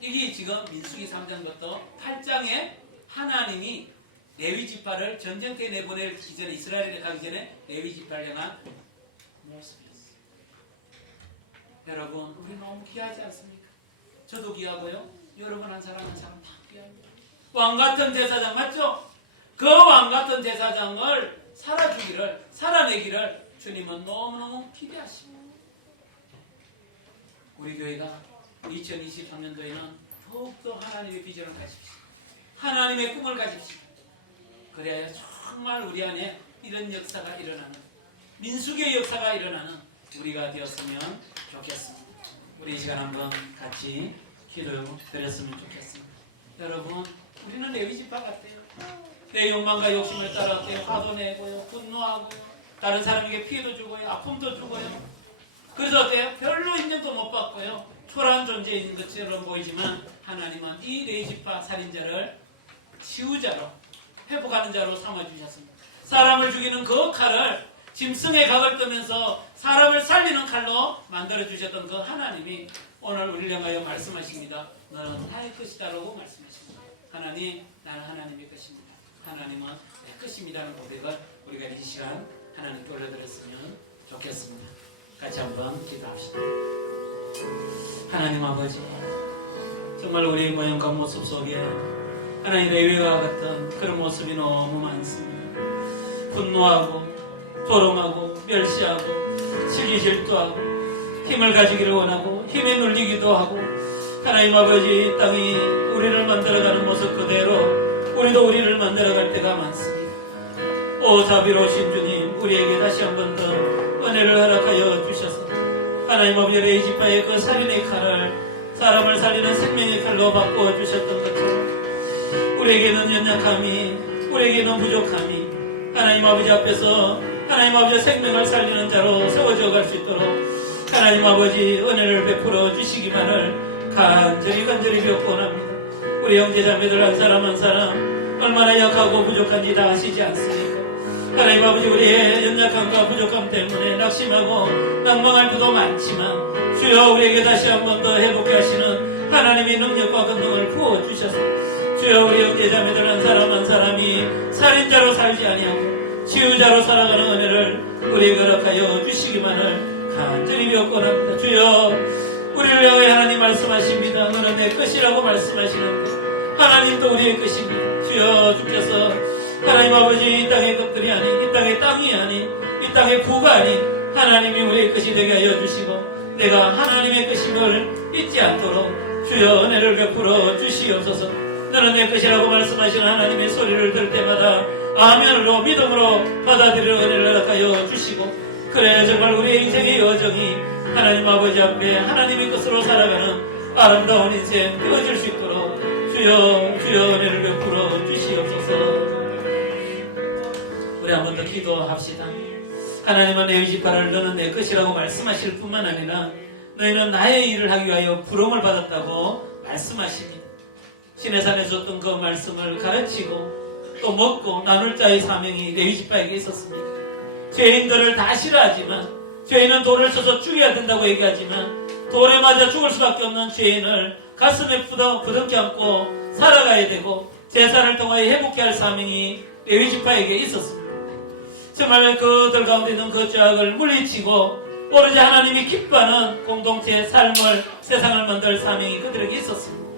이게 지금 민수기 3장부터 8장에 하나님이 레위지파를 전쟁터에 내보낼 기전에 이스라엘에 가기 전에 레위지파를 향한 모습이었어요. 여러분 우리 너무 귀하지 않습니까? 저도 귀하고요. 여러분 한 사람 한 사람 다 귀합니다. 왕같은 제사장 맞죠? 그 왕같은 제사장을 살아내기를 주님은 너무너무 기대하십니다. 우리 교회가 2023년도에는 더욱더 하나님의 비전을 가십시오. 하나님의 꿈을 가십시오. 그래야 정말 우리 안에 이런 역사가 일어나는 민수기의 역사가 일어나는 우리가 되었으면 좋겠습니다. 우리 이 시간 한번 같이 기도드렸으면 좋겠습니다. 여러분 우리는 레위지파 같아요. 내 욕망과 욕심을 따라 화도 내고요. 분노하고요. 다른 사람에게 피해도 주고요. 아픔도 주고요. 그래서 어때요? 별로 인정도 못 받고요. 초라한 존재인 것처럼 보이지만 하나님은 이 레위지파 살인자를 치유자로 회복하는 자로 삼아주셨습니다. 사람을 죽이는 그 칼을 짐승의 각을 뜨면서 사람을 살리는 칼로 만들어주셨던 그 하나님이 오늘 우리를 향하여 말씀하십니다. 너는 나의 것이다라고 말씀하십니다. 하나님, 나는 하나님의 것입니다. 하나님은 내 것입니다라는 고백을 우리가 이 시간 하나님께 올려드렸으면 좋겠습니다. 같이 한번 기도합시다. 하나님 아버지, 정말 우리의 모양과 모습 속에 하나님 레위와 같은 그런 모습이 너무 많습니다. 분노하고 조롱하고 멸시하고 시기 질투하고 힘을 가지기를 원하고 힘에 눌리기도 하고 하나님 아버지 이 땅이 우리를 만들어가는 모습 그대로 우리도 우리를 만들어갈 때가 많습니다. 오 자비로우신 주님 우리에게 다시 한 번 더 은혜를 허락하여 주셔서 하나님 아버지 레위지파의 그 살인의 칼을 사람을 살리는 생명의 칼로 바꾸어 주셨던 것처럼 우리에게는 연약함이 우리에게는 부족함이 하나님 아버지 앞에서 하나님 아버지 생명을 살리는 자로 세워져 갈 수 있도록 하나님 아버지 은혜를 베풀어 주시기만을 간절히 벽곤합니다. 우리 형제자매들 한 사람 한 사람 얼마나 약하고 부족한지 다 아시지 않습니까? 하나님 아버지 우리의 연약함과 부족함 때문에 낙심하고 낭망할 때도 많지만 주여 우리에게 다시 한 번 더 회복해 하시는 하나님의 능력과 권능을 부어주셔서 주여 우리 형제자매들 한 사람 한 사람이 살인자로 살지 아니하고 치유자로 살아가는 은혜를 우리에게 허락하여 주시기만을 간절히 벽곤합니다. 주여 우리를 향해 하나님 말씀하십니다. 너는 내 것이라고 말씀하시는데 하나님도 우리의 것입니다. 주여 주께서 하나님 아버지 이 땅의 것들이 아닌 이 땅의 땅이 아닌 이 땅의 부가 아닌 하나님이 우리의 것이 되게 하여 주시고 내가 하나님의 것임을 잊지 않도록 주여 은혜를 베풀어 주시옵소서. 너는 내 것이라고 말씀하시는 하나님의 소리를 들을 때마다 아멘으로 믿음으로 받아들이는 은혜를 허락하여 주시고, 그래 정말 우리의 인생의 여정이 하나님 아버지 앞에 하나님의 것으로 살아가는 아름다운 인생 되어질 수 있도록 주여 주여 은혜를 베풀어 주시옵소서. 우리 한 번 더 기도합시다. 하나님은 내 의지파를 너는 내 것이라고 말씀하실 뿐만 아니라 너희는 나의 일을 하기 위하여 부름을 받았다고 말씀하십니다. 시내산에 줬던 그 말씀을 가르치고 또 먹고 나눌 자의 사명이 레위지파에게 있었습니다. 죄인들을 다 싫어하지만, 죄인은 돌을 쳐서 죽여야 된다고 얘기하지만 돌에 맞아 죽을 수밖에 없는 죄인을 가슴에 부둥켜 안고 살아가야 되고 제사를 통하여 회복해야 할 사명이 레위지파에게 있었습니다. 정말 그들 가운데 있는 그 죄악을 물리치고 오로지 하나님이 기뻐하는 공동체의 삶을, 세상을 만들 사명이 그들에게 있었습니다.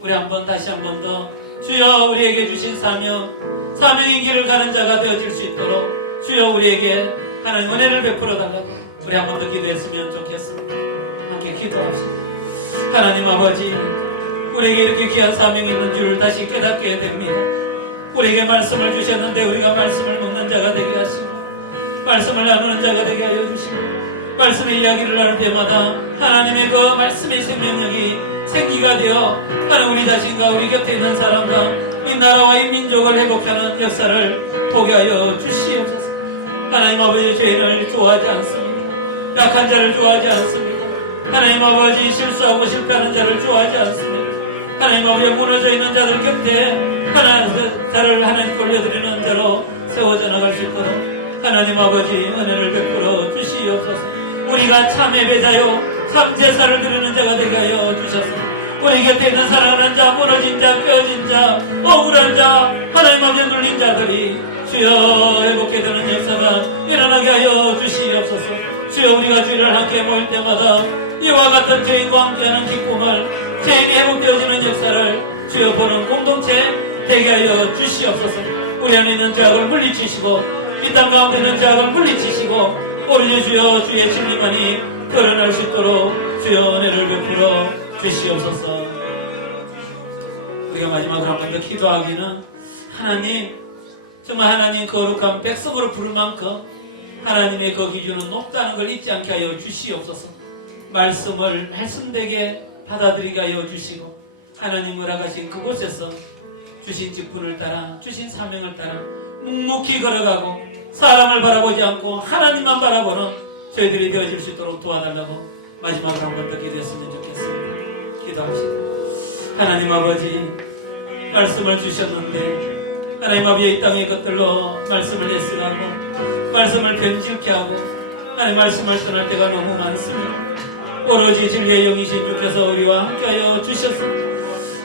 우리 다시 한 번 더 주여 우리에게 주신 사명의 길을 가는 자가 되어질 수 있도록 주여 우리에게 하나님 은혜를 베풀어 달라고 우리 한 번 더 기도했으면 좋겠습니다. 함께 기도합시다. 하나님 아버지, 우리에게 이렇게 귀한 사명이 있는 줄 다시 깨닫게 됩니다. 우리에게 말씀을 주셨는데 우리가 말씀을 먹는 자가 되게 하시고 말씀을 나누는 자가 되게 하여 주시고 말씀의 이야기를 나눌 때마다 하나님의 그 말씀의 생명력이 생기가 되어 하나님 우리 자신과 우리 곁에 있는 사람과 이 나라와 이 민족을 회복하는 역사를 보게 하여 주시옵소서. 하나님 아버지, 죄인을 좋아하지 않습니다. 약한 자를 좋아하지 않습니다. 하나님 아버지, 실수하고 실패하는 자를 좋아하지 않습니다. 하나님 아버지, 무너져 있는 자들 곁에 자를 하나님 돌려드리는 자로 세워져 나갈 수 있도록 하나님 아버지 은혜를 베풀어 주시옵소서. 우리가 참 예배자요 참 제사를 드리는 자가 되게 하여 주셔서 우리 곁에 있는 사랑하는 자, 무너진 자, 깨어진 자, 억울한 자, 하나님 아버지 눌린 자들이 주여 회복해 되는 역사가 일어나게 하여 주시옵소서. 주여 우리가 주일을 함께 모일 때마다 이와 같은 죄인과 함께하는 기쁨을, 죄인이 회복되어지는 역사를 주여 보는 공동체 되게 하여 주시옵소서. 우리 안에 있는 죄악을 물리치시고 이 땅 가운데 있는 죄악을 물리치시고 오로지 주여 주의 진리만이 드러날 수 있도록 주여 은혜를 베풀어 주시옵소서. 우리가 마지막으로 한 번 더 기도하기는 하나님, 정말 하나님 거룩한 백성으로 부를 만큼 하나님의 그 기준은 높다는 걸 잊지 않게 하여 주시옵소서. 말씀을 말씀되게 받아들이게 하여 주시고 하나님 허락하신 그곳에서 주신 직분을 따라 주신 사명을 따라 묵묵히 걸어가고 사람을 바라보지 않고 하나님만 바라보는 저희들이 되어질 수 있도록 도와달라고 마지막으로 한 번 더 기도했으면 좋겠습니다. 기도합시다. 하나님 아버지, 말씀을 주셨는데 하나님 아버지 이 땅의 것들로 말씀을 예스하고 말씀을 변질케 하고 하나님 말씀을 떠날 때가 너무 많습니다. 오로지 진리의 영이신 주께서 우리와 함께하여 주셔서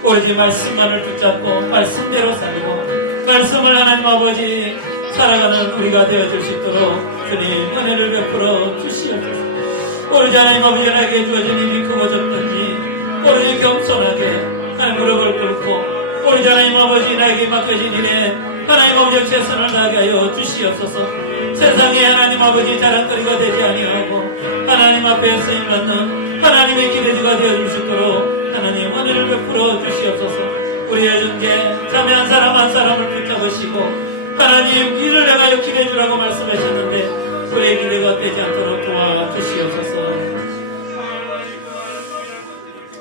오로지 말씀만을 붙잡고 말씀대로 살고 말씀을 하나님 아버지 살아가는 우리가 되어질 수 있도록 주님 은혜를 베풀어 주시옵소서. 오로지 하나님 아버지 나에게 주어진 일이 크고졌든지 오로지 겸손하게 하나님 무릎을 꿇고 오로지 하나님 아버지 나에게 맡겨진 일에 하나님 아버지 최선을 다하게 하여 주시옵소서. 세상에 하나님 아버지 자랑거리가 되지 아니하고 하나님 앞에 쓰임받는 하나님의 기대주가 되어줄 수 있도록 하나님 은혜를 베풀어 주시옵소서. 우리의 존재 자매 한 사람 한 사람을 붙잡으시고 하나님 이를 향하여 기대주라고 말씀하셨는데 우리의 기대가 되지 않도록 도와주시옵소서.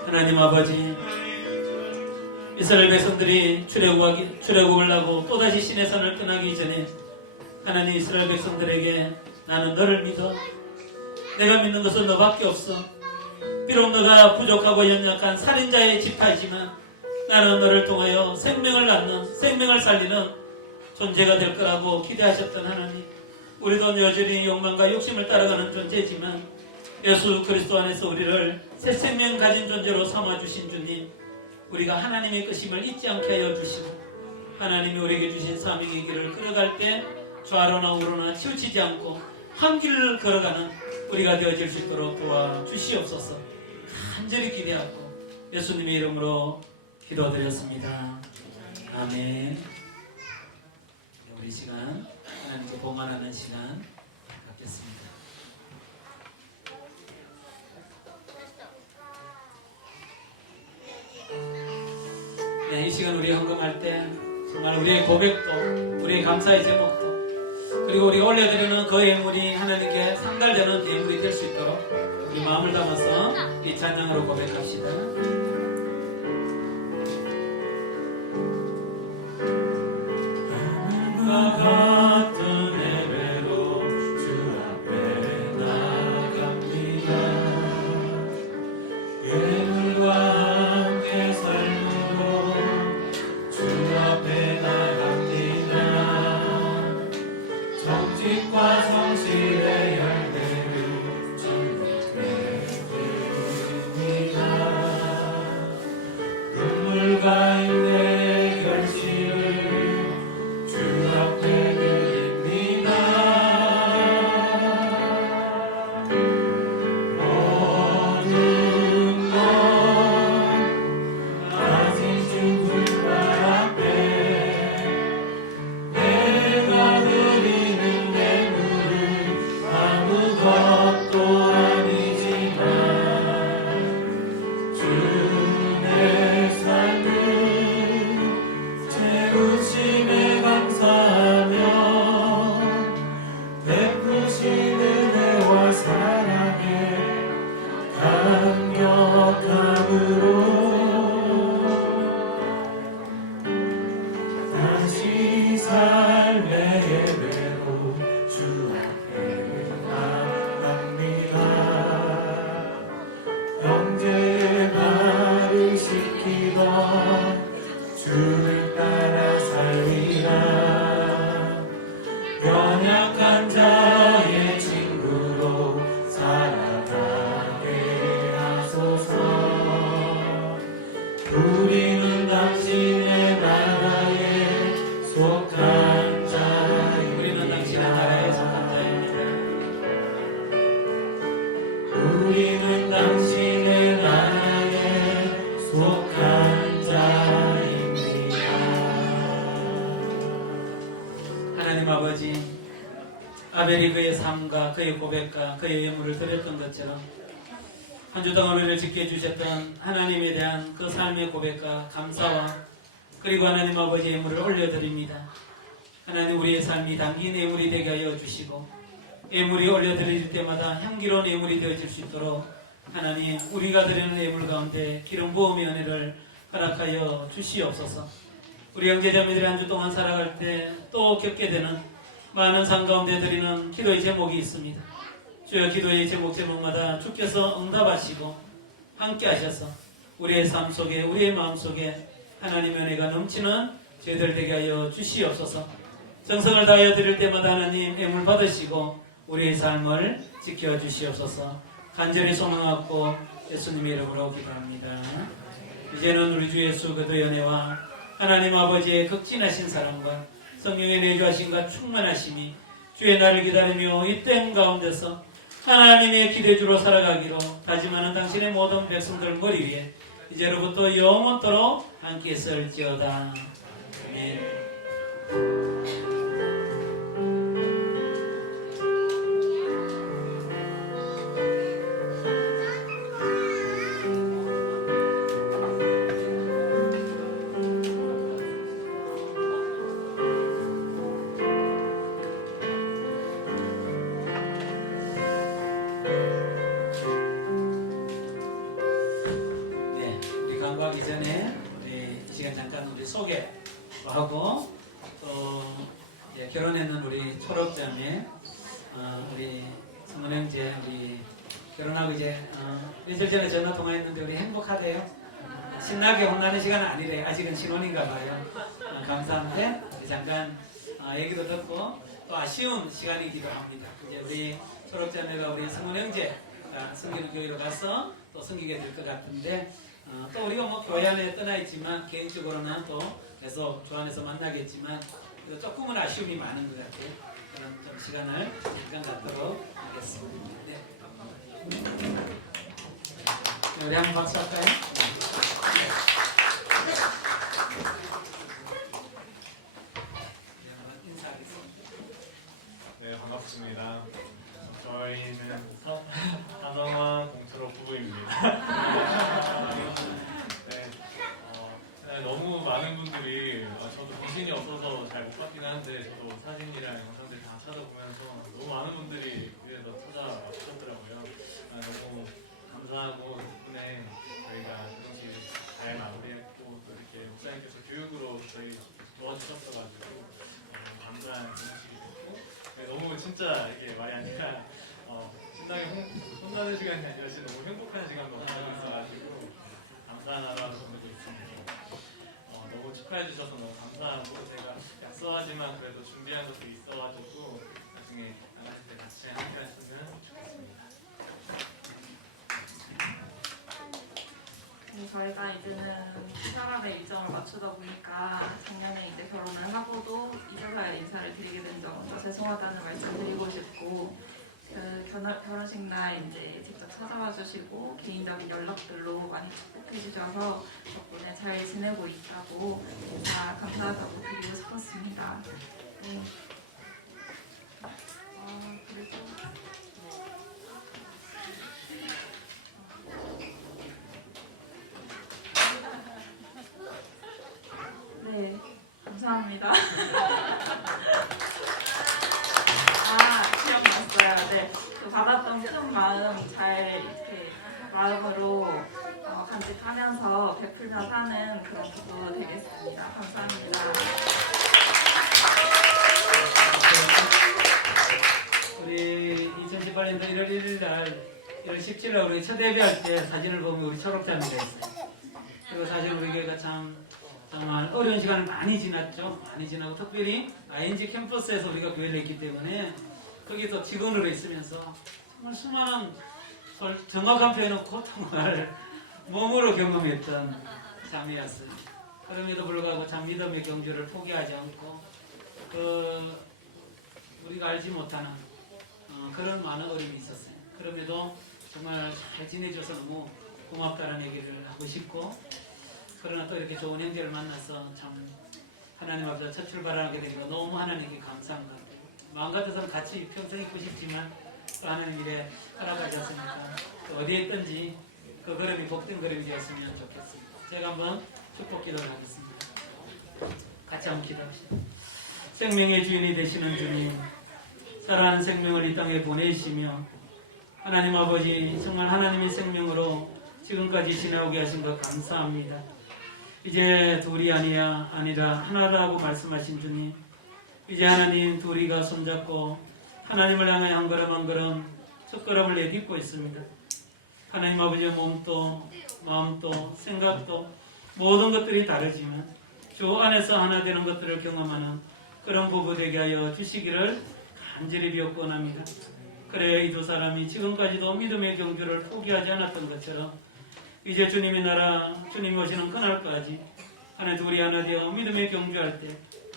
하나님 아버지, 이스라엘 백성들이 출애굽을 하고 또다시 시내산을 떠나기 전에 하나님 이스라엘 백성들에게 나는 너를 믿어. 내가 믿는 것은 너밖에 없어. 비록 너가 부족하고 연약한 살인자의 지파이지만 나는 너를 통하여 생명을 낳는, 생명을 살리는 존재가 될 거라고 기대하셨던 하나님, 우리도 여전히 욕망과 욕심을 따라가는 존재지만 예수 그리스도 안에서 우리를 새 생명 가진 존재로 삼아주신 주님, 우리가 하나님의 것임을 잊지 않게 하여 주시고 하나님이 우리에게 주신 사명의 길을 걸어갈 때 좌로나 우로나 치우치지 않고 한 길을 걸어가는 우리가 되어질 수 있도록 도와주시옵소서. 간절히 기대하고 예수님의 이름으로 기도드렸습니다. 아멘. 우리 시간 하나님께 봉헌하는 시간 갖겠습니다. 네, 이 시간 우리 헌금할 때 정말 우리의 고백도, 우리의 감사의 제목도, 그리고 우리가 올려드리는 그 예물이 하나님께 상달되는 그 예물이 될 수 있도록 우리 마음을 담아서 이 찬양으로 고백합시다. 같은 예배로 주 앞에 나갑니다. 예물과 함께 삶으로 주 앞에 나갑니다. 정직과 성실의 열매를 주님께 드립니다. 눈물과 인내의 결실을 주 앞에 드립니다. 모든 것 가진 주님발 앞에 내가 드리는 예물은 아무것도 아니지만 주의 삶을 채우심에 감사하며 베푸신 은혜와 사랑에 감격함으로 다시 삶의 예배로 주 앞에 나갑니다. 형제의 발을 씻기던 주를 따라 살리라. 연약한 자의 친구로 살아가게 하소서. 우리는 당신의 나라에 속한 자입니다. 우리는 당신의 나라에 속한 자입니다. 우리는 당신의 나라에 속한 자입니다. 하나님 아버지, 아벨이 그의 삶과 그의 고백과 그의 예물을 드렸던 것처럼 한 주 동안 우리를 지켜주셨던 하나님에 대한 그 삶의 고백과 감사와 그리고 하나님 아버지의 예물을 올려드립니다. 하나님, 우리의 삶이 담긴 예물이 되게 하여 주시고 예물이 올려드릴 때마다 향기로운 예물이 되어질 수 있도록 하나님, 우리가 드리는 예물 가운데 기름 부음의 은혜를 허락하여 주시옵소서. 우리 형제자매들이 한 주 동안 살아갈 때 또 겪게 되는 많은 삶 가운데 드리는 기도의 제목이 있습니다. 주여, 기도의 제목마다 주께서 응답하시고 함께 하셔서 우리의 삶 속에, 우리의 마음 속에 하나님의 은혜가 넘치는 저희들 되게 하여 주시옵소서. 정성을 다하여 드릴 때마다 하나님 예물 받으시고 우리의 삶을 지켜주시옵소서. 간절히 소망하고 예수님의 이름으로 기도합니다. 이제는 우리 주 예수 그리스도의 은혜와 하나님 아버지의 극진하신 사랑과 성령의 내주하심과 충만하심이 주의 날을 기다리며 이 땅 가운데서 하나님의 기대주로 살아가기로 다짐하는 당신의 모든 백성들 머리 위에 이제로부터 영원토록 함께 있을지어다. 아멘. 하기 전에 우리 이 시간 잠깐 우리 소개하고 또 결혼했는 우리 초록자매 우리 성은 형제 우리 결혼하고 이제 일주일 전에 전화 통화했는데 우리 행복하대요. 신나게 혼나는 시간은 아니래요. 아직은 신혼인가 봐요. 감사한데 우리 잠깐 얘기도 듣고 또 아쉬운 시간이기도 합니다. 이제 우리 초록자매가 우리 성은 형제가 섬기는 교회로 가서 또 섬기게 될 것 같은데 또 우리가 뭐 교회 안에 떠나 있지만 개인적으로는 또 계속 주 안에서 만나겠지만 조금은 아쉬움이 많은 것 같아요. 그런 좀 시간을 잠깐 갖도록 하겠습니다. 네. 우리 한번 박수 할까요? 네, 반갑습니다. 저희는 한성환 공트로 부부입니다. 네, 너무 많은 분들이 저도 귀신이 없어서 잘 못 봤긴 하는데 저도 사진이랑 영상들 다 찾아보면서 너무 많은 분들이 위에서 찾아와주셨더라고요. 너무 감사하고 덕분에 저희가 결혼식을 잘 마무리했고 또 이렇게 목사님께서 교육으로 저희 도와주셨어가지고 너무 감사한 결혼식이 됐고 너무 진짜 이게 말이 아니라 신랑이 혼나는 시간이 아니라 진짜 너무 행복한 시간도 가지고 있어가지고 감사한 하루하루 보내고 있습니다. 너무 축하해 주셔서 너무 감사하고 제가 약소하지만 그래도 준비한 것도 있어가지고 나중에 나갈 때 같이 함께 했으면 좋겠습니다. 저희가 이제는 사람의 일정을 맞추다 보니까 작년에 이제 결혼을 하고도 이사사에 인사를 드리게 된 점 먼저 죄송하다는 말씀 드리고 싶고 결혼식 날 이제 직접 찾아와 주시고 개인적인 연락들로 많이 축복해 주셔서 덕분에 잘 지내고 있다고 인사 감사하다고 드리고 싶었습니다. 네. 그리고 네, 감사합니다. 기억났어요. 네, 그 받았던 큰 마음 잘 이렇게 마음으로 간직하면서 베풀며 사는 그런 기도 되겠습니다. 감사합니다. 우리 2018년도 1월 1일 날 1월 17일 날 우리 첫 예배할 때 사진을 보면 우리 초록자매가 있어요. 그리고 사실 우리 교회가 정말 어려운 시간을 많이 지났죠. 많이 지나고 특별히 ING 캠퍼스에서 우리가 교회를 했기 때문에 거기서 직원으로 있으면서 정말 수많은 정확한 표현은 고통을 몸으로 경험했던 자매였어요. 그럼에도 불구하고 참 믿음의 경주를 포기하지 않고 우리가 알지 못하는 그런 많은 어려움이 있었어요. 그럼에도 정말 잘 지내줘서 너무 고맙다는 얘기를 하고 싶고 그러나 또 이렇게 좋은 형제를 만나서 참 하나님 앞에서 첫 출발하게 되니까 너무 하나님께 감사한 것 같아요. 마음 같아서는 같이 평생 있고 싶지만 또 하나님 일에 따라가셨으니까 어디에 있든지 그 걸음이 복된 걸음이 되었으면 좋겠습니다. 제가 한번 축복 기도를 하겠습니다. 같이 한번 기도합시다. 생명의 주인이 되시는 주님, 살아가는 생명을 이 땅에 보내시며 하나님 아버지 정말 하나님의 생명으로 지금까지 지나오게 하신 것 감사합니다. 이제 둘이 아니라 하나라고 말씀하신 주님, 이제 하나님 둘이가 손잡고 하나님을 향해 한 걸음 한 걸음 첫 걸음을 내딛고 있습니다. 하나님 아버지의 몸도 마음도 생각도 모든 것들이 다르지만 주 안에서 하나 되는 것들을 경험하는 그런 부부 되게 하여 주시기를 간절히 비옵곤합니다. 그래 이 두 사람이 지금까지도 믿음의 경주를 포기하지 않았던 것처럼 이제 주님의 나라 주님이 오시는 그날까지 하나님 둘이 하나 되어 믿음의 경주할 때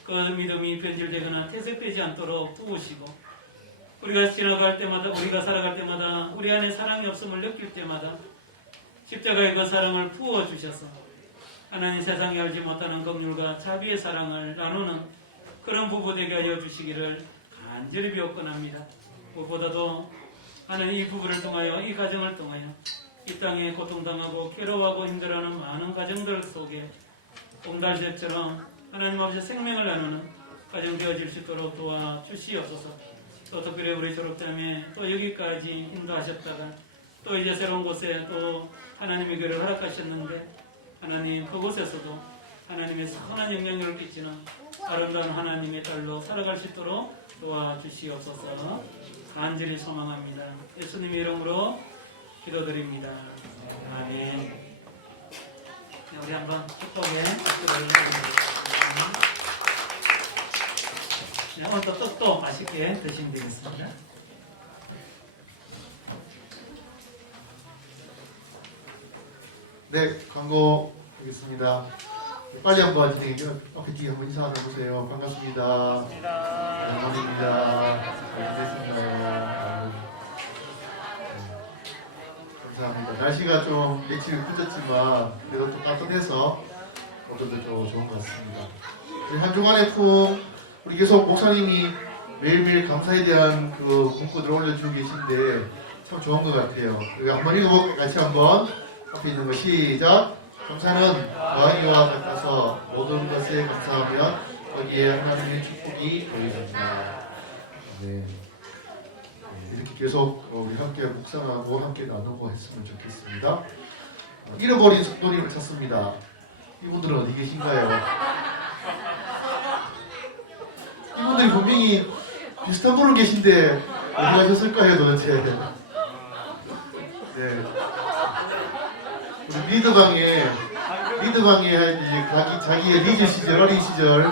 그 믿음이 변질되거나 퇴색되지 않도록 도우시고 우리가 지나갈 때마다 우리가 살아갈 때마다 우리 안에 사랑이 없음을 느낄 때마다 십자가의 그 사랑을 부어주셔서 하나님 세상에 알지 못하는 긍휼과 자비의 사랑을 나누는 그런 부부 되게 하여 주시기를 간절히 비옵건합니다. 무엇보다도 하나님 이 부부를 통하여 이 가정을 통하여 이 땅에 고통당하고 괴로워하고 힘들어하는 많은 가정들 속에 옹달새처럼 하나님 아버지 생명을 나누는 가정 되어질 수 있도록 도와주시옵소서. 또 특별히 우리 졸업자매 또 여기까지 인도하셨다가 또 이제 새로운 곳에 또 하나님의 교회를 허락하셨는데 하나님 그곳에서도 하나님의 선한 영향력을 끼치는 아름다운 하나님의 딸로 살아갈 수 있도록 도와주시옵소서. 간절히 소망합니다. 예수님의 이름으로 기도드립니다. 아멘. 네, 우리 한번 축복에 기도를 해드리겠습니다. 네, 오늘도 떡도 맛있게 드시면 되겠습니다. 네, 광고 보겠습니다. 빨리 한번 진행해주세요. 앞에 뒤에 한번 인사 나눠보세요. 반갑습니다. 감사합니다. 잘 지냈습니다. 감사합니다. 날씨가 좀 며칠 늦었지만 그래도 좀 따뜻해서 오늘도 좀 좋은 것 같습니다. 우리 한 주간의 품 우리 계속 목사님이 매일매일 감사에 대한 그 문구들을 올려주고 계신데 참 좋은 것 같아요. 우리 한번 읽어볼까요? 같이 한번 앞에 있는 거 시작. 감사는 마음이와 같아서 모든 것에 감사하며 거기에 하나님의 축복이 보여집니다. 네. 이렇게 계속 우리 함께 묵상하고 함께 나누고 했으면 좋겠습니다. 잃어버린 속도님을 찾습니다. 이분들은 어디 계신가요? 이분들이 분명히 비슷한 분을 계신데 어디 가셨을까요 도대체? 네. 우리 리드방에 이제 자기의 리즈 시절, 어린 시절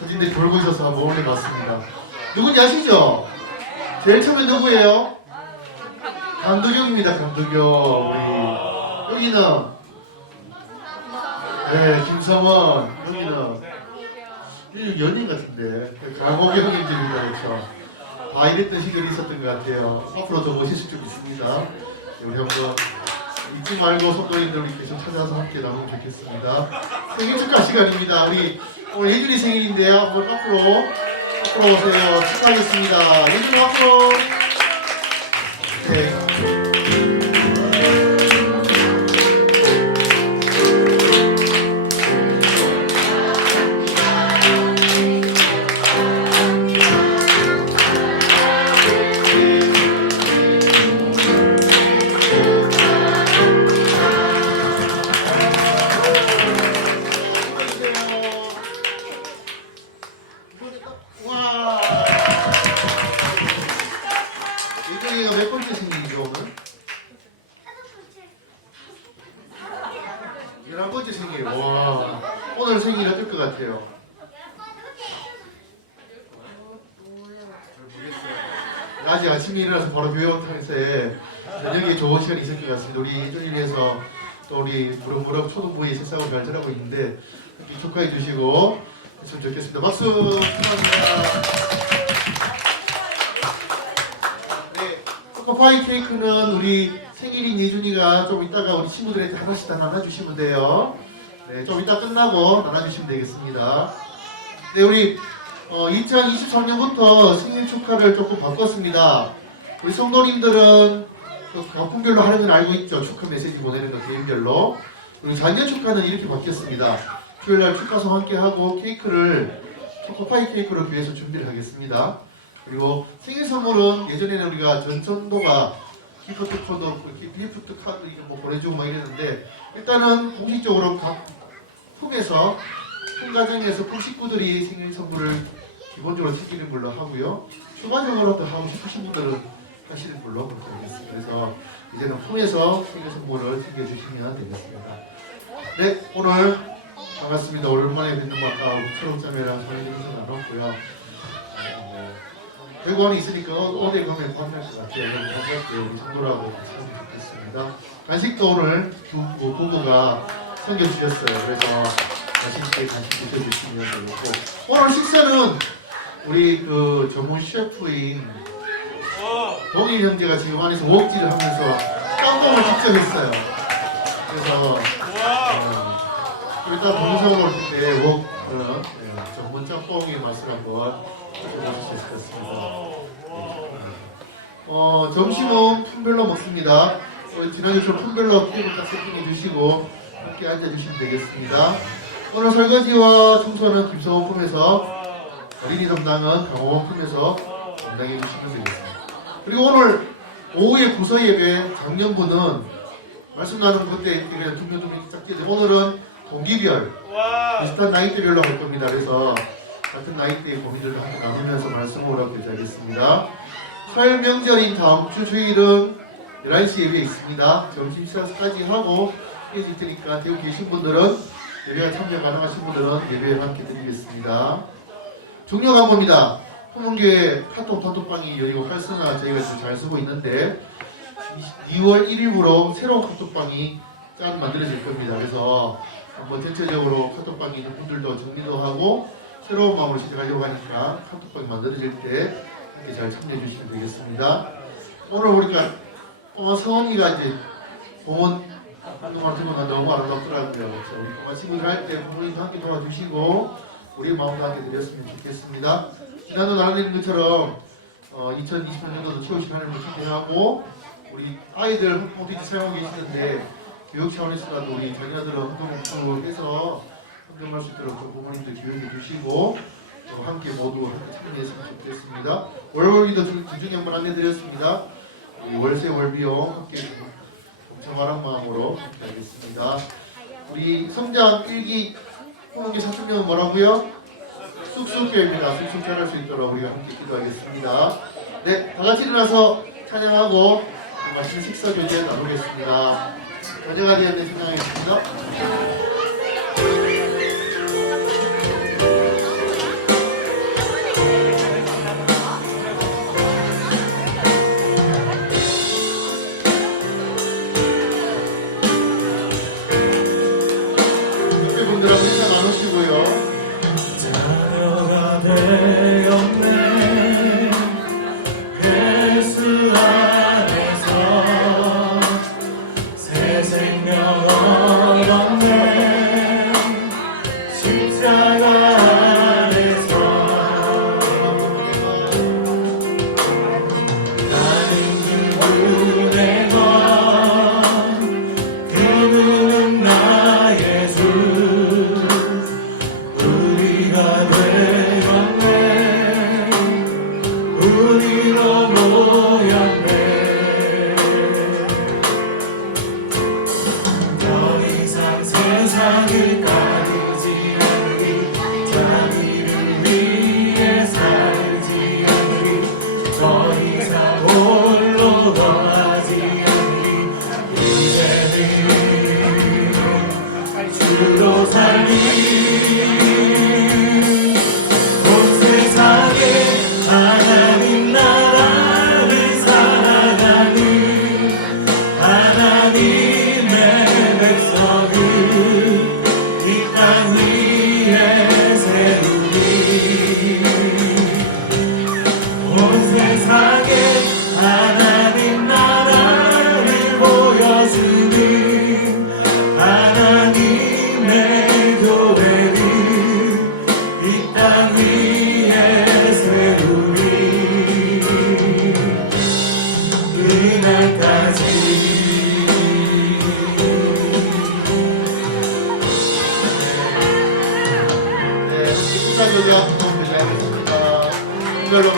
사진들 돌고 있어서 한번 올려봤습니다. 누군지 아시죠? 제일 처음에 누구예요? 강두경입니다. 강두경. 우리 여기는 네 김성원. 여기는 연인 같은데 강호경님들입니다. 그렇죠? 다 이랬던 시절이 있었던 것 같아요. 앞으로 더 멋있을 줄 믿습니다. 우리 한번 잊지 말고 속도인들 계속 찾아서 함께 나누면 좋겠습니다. 생일 축하 시간입니다. 우리 오늘 예준이 생일인데요. 한번 앞으로 오세요. 축하하겠습니다. 예준이 앞으로. 네. 와. 예준이가 몇 번째 생일이죠 오늘? 11번째 생일. 와. 오늘 생일이 어떨 것 같아요? 아직 아침에 일어나서 바로 교회 오면서 저녁에 좋은 시간이 있을 것 같습니다. 우리 예준이를 위해서 또 우리 무럭무럭 초등부의 세상을 잘 자라고 있는데 축하해 주시고 했으면 좋겠습니다. 박수 축하합니다. 네, 초코파이 케이크는 우리 생일인 예준이가 좀 이따가 우리 친구들한테 하나씩 다 나눠주시면 돼요. 네, 좀 이따 끝나고 나눠주시면 되겠습니다. 네, 우리 2023년부터 생일 축하를 조금 바꿨습니다. 우리 성도님들은 가품별로 하는 건 알고 있죠. 축하 메시지 보내는 거 개인별로. 우리 4년 축하는 이렇게 바뀌었습니다. 토요일날 축하송 함께 하고 케이크를 초코파이 케이크를 위해서 준비를 하겠습니다. 그리고 생일 선물은 예전에는 우리가 전천도가 기프트 카드 이런 거 보내주고 막 이랬는데 일단은 공식적으로 각 품에서 품 가정에서 품 식구들이 생일 선물을 기본적으로 챙기는 걸로 하고요. 추가적으로 더 하고 싶으신 분들은 하시는 걸로 그렇게 하겠습니다. 그래서 이제는 품에서 생일 선물을 챙겨주시면 되겠습니다. 네, 오늘 반갑습니다. 오랜만에 뵙는 것 같다. 초록자매랑 전해주면서 나눴고요. 대구원이 있으니까 어디에 가면 만날 것 같아요. 반갑게 우리 성도라고 같이 하면 좋겠습니다. 간식도 오늘 부부가 챙겨주셨어요. 그래서 맛있게 간식 드셔주시면 되겠고 오늘 식사는 우리 그 전문 셰프인 동일 형제가 지금 안에서 웍질을 하면서 짬뽕을 직접 했어요. 그래서 일단 방송을 할 때 전문 짬뽕의 맛을 한번 보실 수 있을 것 같습니다. 점심은 품별로 먹습니다. 지난주처럼 품별로 테이블 딱 세팅해 주시고 함께 앉아주시면 되겠습니다. 오늘 설거지와 청소는 김성원 품에서, 어린이 담당은 강호원 품에서 담당해 주시면 되겠습니다. 그리고 오늘 오후에 구서 예배 작년부는 말씀 나누는 그때 그냥 두명두명 딱 끼는데 오늘은 동기별 비슷한 나이대별로 할 겁니다. 그래서 같은 나이대의 고민들을 함께 나누면서 말씀을 하도록 하겠습니다. 설 명절인 다음 주 주일은 11시 예배 있습니다. 점심 식사까지 하고 깨질 테니까 대구 계신 분들은 예배에 참여 가능하신 분들은 예배에 함께 드리겠습니다. 중요한 겁니다. 후문교회 카톡방이 열리고 활성화 저희가 지금 잘 쓰고 있는데 2월 1일부로 새로운 카톡방이 짠 만들어질 겁니다. 그래서 한번 전체적으로 카톡방에 있는 분들도 정리도 하고 새로운 마음으로 시작하려고 하니까 카톡방이 만들어질 때 이렇게 잘 참여해 주시면 되겠습니다. 오늘 보니까 서원이가 이제 공원 운동을 들고 나 너무 아름답더라고요. 그래서 우리 꼬마 친구들 할 때 부모님도 함께 도와주시고 우리 마음도 함께 드렸으면 좋겠습니다. 지난해 나누는 것처럼 2020년도도 최우식 하나님을 기대하고 우리 아이들 홈페이지 사용하고 계시는데 교육 차원에서라도 우리 자녀들은 헌금을 해서 헌금할 수 있도록 부모님들 교육해 주시고 함께 모두 참여했으면 좋겠습니다. 월월기도 주중에 한번 안내드렸습니다. 우리 월세 월비용 함께 정활한 마음으로 함께 하겠습니다. 우리 성장 1기 호목의 사춘명은 뭐라고요? 쑥쑥결입니다. 쑥쑥결할 수 있도록 우리가 함께 기도하겠습니다. 네, 다 같이 일어나서 찬양하고 맛있는 식사 교제 나누겠습니다. 저녁가 되었는 생각하겠습니다. 분들하고 인사 나누시고요. 자녀가 되었네 예수 안에서 새 생명 얻었네 십자가 안에서 나는 그분의 것 그분은 나 예수 우리가 되었네 우리로 모였네 더 이상 세상을 가리지 않기 자기를 위해 살지 않기 더 이상 홀로 거하지 않기 이제는 주로 살기 온 세상에 하나님 나라를 살아가는 하나님의 백성을 이 땅 위에 세우리 온 세상에 하나님 나라를 보여주는 하나님의 교회를 이 땅 위에 세우리 그날까지 네, 식사 교제 한번 하겠습니다. 특별로